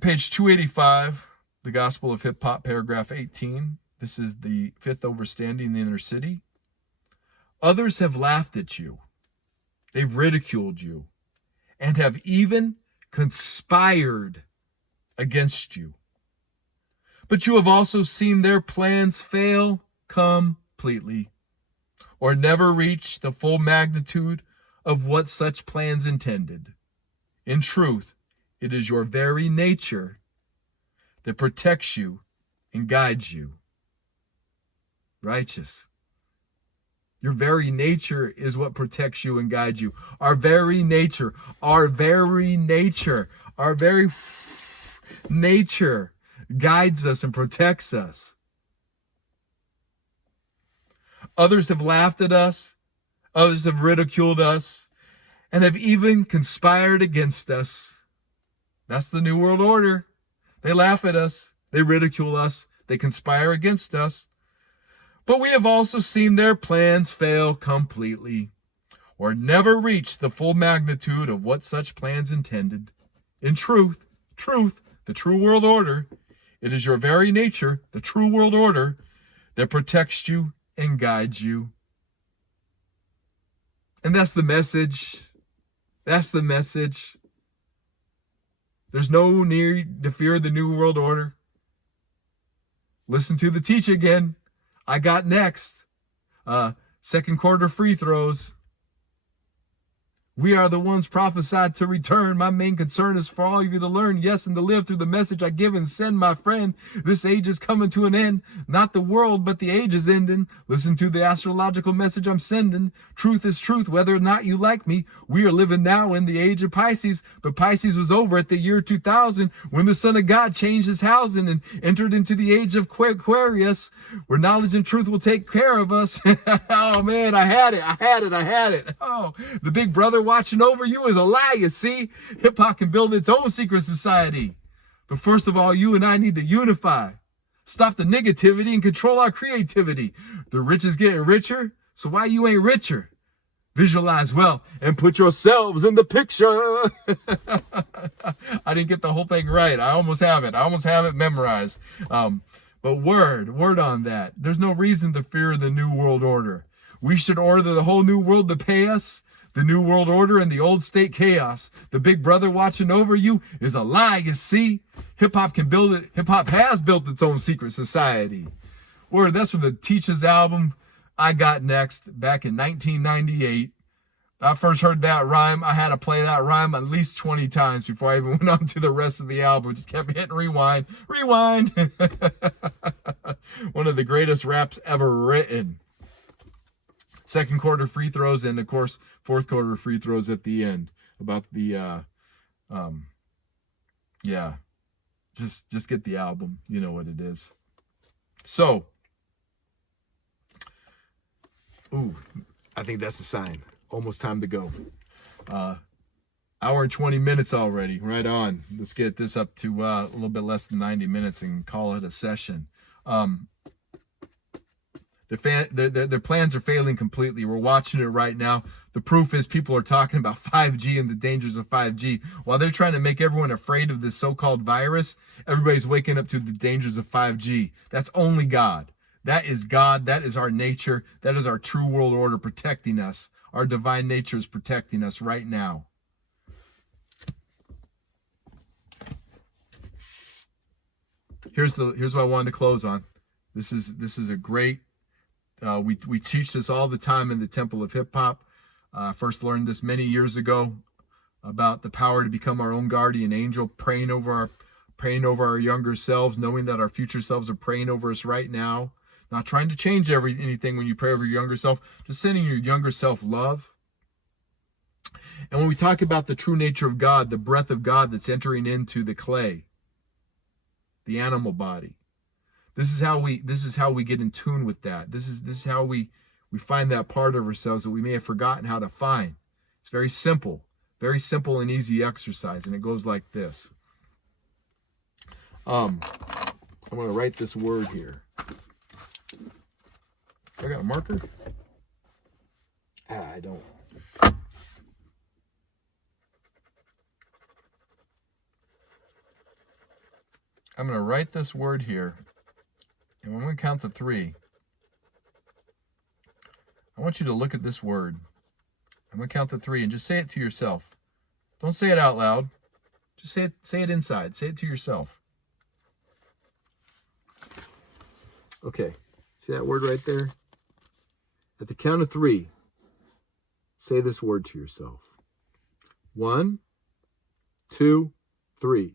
Page 285, the Gospel of Hip Hop, paragraph 18. This is the fifth overstanding in the inner city. Others have laughed at you. They've ridiculed you and have even conspired against you. But you have also seen their plans fail completely or never reach the full magnitude of what such plans intended. In truth, it is your very nature that protects you and guides you. Righteous. Your very nature is what protects you and guides you. Our very nature guides us and protects us. Others have laughed at us. Others have ridiculed us and have even conspired against us. That's the New World Order. They laugh at us. They ridicule us. They conspire against us. But we have also seen their plans fail completely or never reach the full magnitude of what such plans intended. In truth, the true world order, it is your very nature, the true world order, that protects you and guides you. And that's the message. That's the message. There's no need to fear the New World Order. Listen to the teach again. I got next. Second quarter free throws. We are the ones prophesied to return. My main concern is for all of you to learn, yes, and to live through the message I give and send, my friend. This age is coming to an end. Not the world, but the age is ending. Listen to the astrological message I'm sending. Truth is truth, whether or not you like me. We are living now in the age of Pisces, but Pisces was over at the year 2000 when the Son of God changed his housing and entered into the age of Aquarius, where knowledge and truth will take care of us. Oh, man, I had it. Oh, the big brother watching over you is a lie, you see. Hip-hop can build its own secret society. But first of all, you and I need to unify. Stop the negativity and control our creativity. The rich is getting richer, so why you ain't richer? Visualize wealth and put yourselves in the picture. I didn't get the whole thing right. I almost have it memorized. But word on that. There's no reason to fear the New World Order. We should order the whole new world to pay us. The New World Order and the old state chaos. The big brother watching over you is a lie, you see. Hip-hop can build it. Hip-hop has built its own secret society. Word, that's from the Teacher's album, I Got Next back in 1998. I first heard that rhyme. I had to play that rhyme at least 20 times before I even went on to the rest of the album. Just kept hitting rewind, rewind. One of the greatest raps ever written. Second quarter free throws, and of course, fourth quarter free throws at the end. About the, yeah, just get the album. You know what it is. So, ooh, I think that's a sign. Almost time to go. Hour and 20 minutes already. Right on. Let's get this up to a little bit less than 90 minutes and call it a session. Their plans are failing completely. We're watching it right now. The proof is people are talking about 5G and the dangers of 5G. While they're trying to make everyone afraid of this so-called virus, everybody's waking up to the dangers of 5G. That's only God. That is God. That is our nature. That is our true world order protecting us. Our divine nature is protecting us right now. Here's what I wanted to close on. This is a great. We teach this all the time in the Temple of Hip Hop. First learned this many years ago about the power to become our own guardian angel, praying over our younger selves, knowing that our future selves are praying over us right now. Not trying to change anything when you pray over your younger self, just sending your younger self love. And when we talk about the true nature of God, the breath of God that's entering into the clay, the animal body, this is how we get in tune with that. This is how we find that part of ourselves that we may have forgotten how to find. It's very simple and easy exercise, and it goes like this. I'm going to write this word here. I got a marker? I don't. I'm going to write this word here, and I'm going to count to 3. I want you to look at this word. I'm going to count to 3 and just say it to yourself. Don't say it out loud. Just say it inside. Say it to yourself. Okay. See that word right there? At the count of 3, say this word to yourself. 1, 2, 3.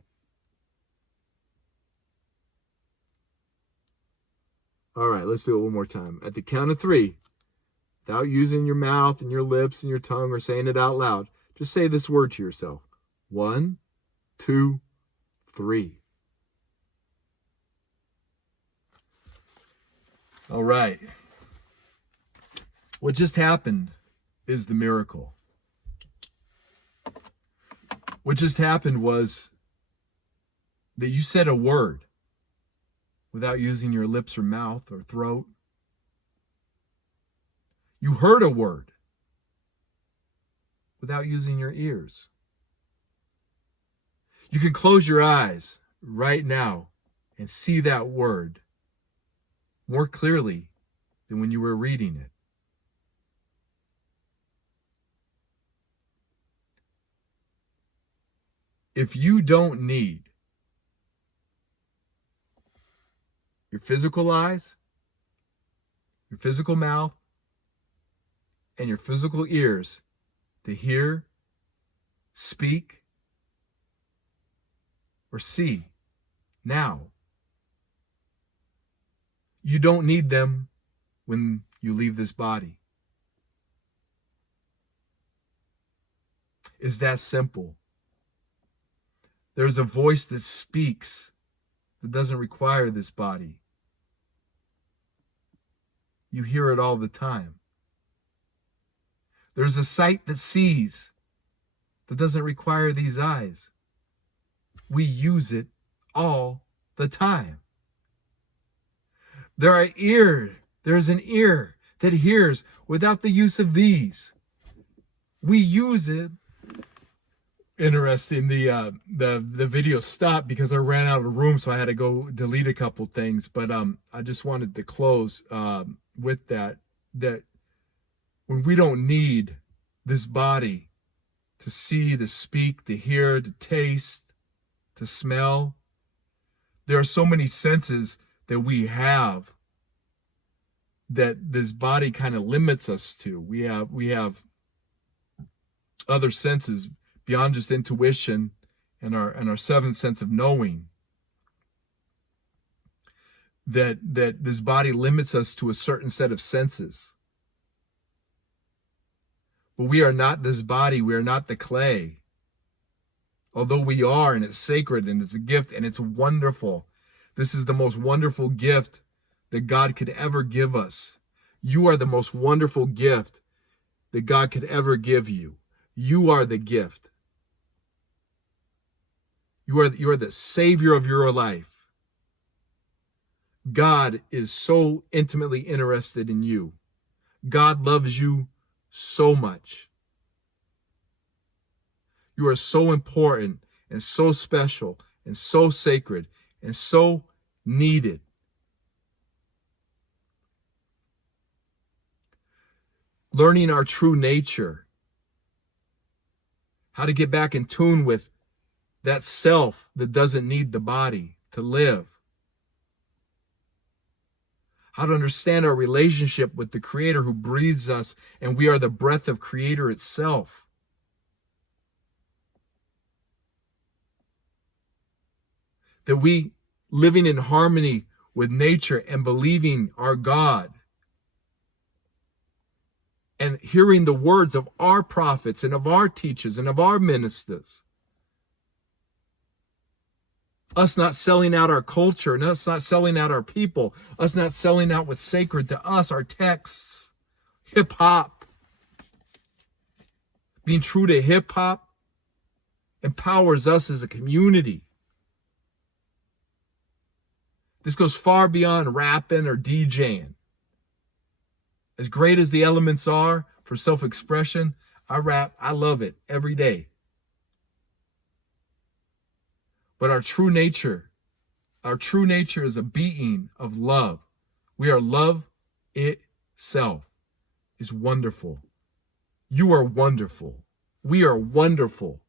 All right, let's do it one more time. At the count of 3, without using your mouth and your lips and your tongue or saying it out loud, just say this word to yourself. 1, 2, 3. All right. What just happened is the miracle. What just happened was that you said a word without using your lips or mouth or throat. You heard a word without using your ears. You can close your eyes right now and see that word more clearly than when you were reading it. If you don't need your physical eyes, your physical mouth, and your physical ears to hear, speak, or see now, you don't need them when you leave this body. It's that simple. There's a voice that speaks that doesn't require this body. You hear it all the time. There's a sight that sees that doesn't require these eyes. We use it all the time. There's an ear that hears without the use of these. We use it. Interesting. The video stopped because I ran out of room, so I had to go delete a couple things. But I just wanted to close with that when we don't need this body to see, to speak, to hear, to taste, to smell, there are so many senses that we have that this body kind of limits us to. We have other senses beyond just intuition and our seventh sense of knowing. That this body limits us to a certain set of senses. But we are not this body. We are not the clay. Although we are, and it's sacred, and it's a gift, and it's wonderful. This is the most wonderful gift that God could ever give us. You are the most wonderful gift that God could ever give you. You are the gift. You are the savior of your life. God is so intimately interested in you. God loves you so much. You are so important and so special and so sacred and so needed. Learning our true nature. How to get back in tune with that self that doesn't need the body to live. How to understand our relationship with the Creator who breathes us, and we are the breath of Creator itself. That we, living in harmony with nature and believing our God, and hearing the words of our prophets and of our teachers and of our ministers. Us not selling out our culture, and us not selling out our people, us not selling out what's sacred to us, our texts, hip-hop. Being true to hip-hop empowers us as a community. This goes far beyond rapping or DJing. As great as the elements are for self-expression, I rap, I love it every day. But our true nature is a being of love. We are love itself. Is wonderful. You are wonderful. We are wonderful.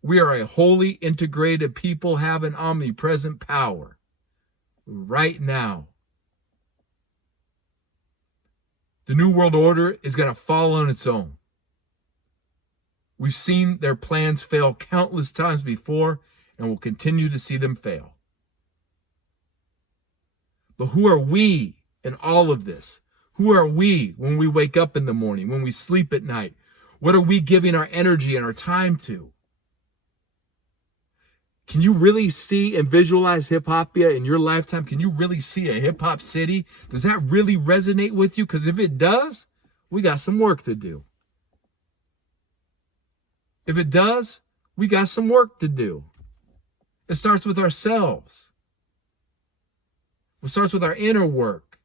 We are a wholly integrated people having omnipresent power right now. The New World Order is going to fall on its own. We've seen their plans fail countless times before, and will continue to see them fail. But who are we in all of this? Who are we when we wake up in the morning, when we sleep at night? What are we giving our energy and our time to? Can you really see and visualize hip-hopia in your lifetime? Can you really see a hip-hop city? Does that really resonate with you? Because if it does, we got some work to do. If it does, we got some work to do. It starts with ourselves. It starts with our inner work.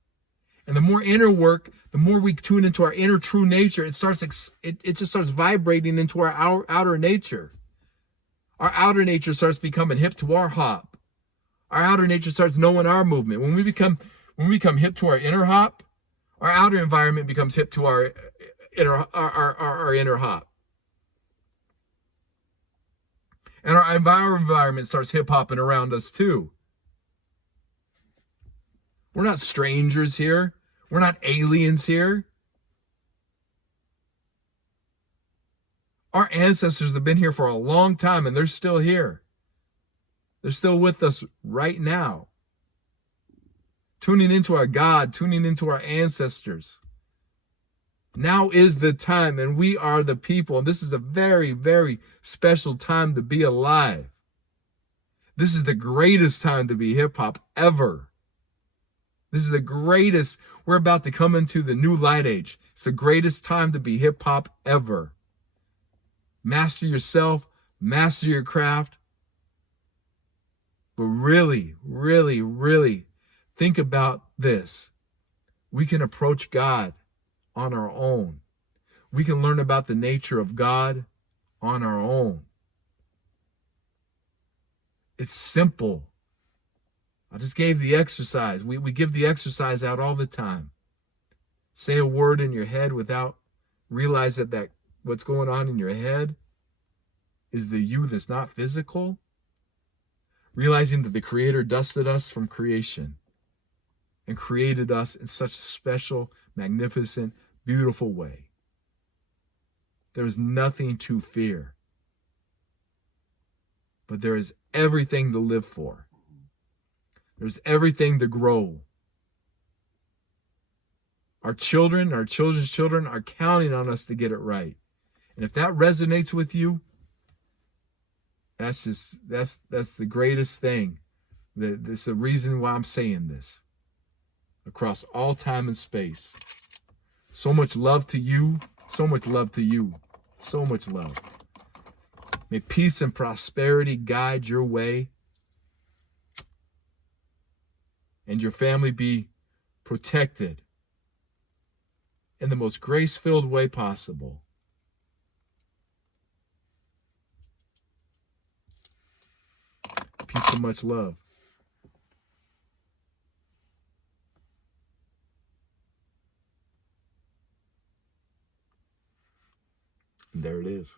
And the more inner work, the more we tune into our inner true nature, it just starts vibrating into our outer nature. Our outer nature starts becoming hip to our hop. Our outer nature starts knowing our movement. When we become hip to our inner hop, our outer environment becomes hip to our inner hop. And our environment starts hip-hopping around us too. We're not strangers here. We're not aliens here. Our ancestors have been here for a long time, and they're still here. They're still with us right now. Tuning into our God, tuning into our ancestors. Now is the time, and we are the people. And this is a very, very special time to be alive. This is the greatest time to be hip-hop ever. This is the greatest. We're about to come into the new light age. It's the greatest time to be hip-hop ever. Master yourself, master your craft. But really, really, really think about this. We can approach God on our own. We can learn about the nature of God on our own. It's simple. I just gave the exercise. We give the exercise out all the time. Say a word in your head without realizing that what's going on in your head is the you that's not physical. Realizing that the Creator dusted us from creation. and created us in such a special, magnificent, beautiful way. There is nothing to fear, but there is everything to live for. There's everything to grow. Our children, our children's children are counting on us to get it right. And if that resonates with you, that's the greatest thing. That's the reason why I'm saying this. Across all time and space. So much love to you. So much love to you. So much love. May peace and prosperity guide your way. And your family be protected in the most grace-filled way possible. Peace and much love. And there it is.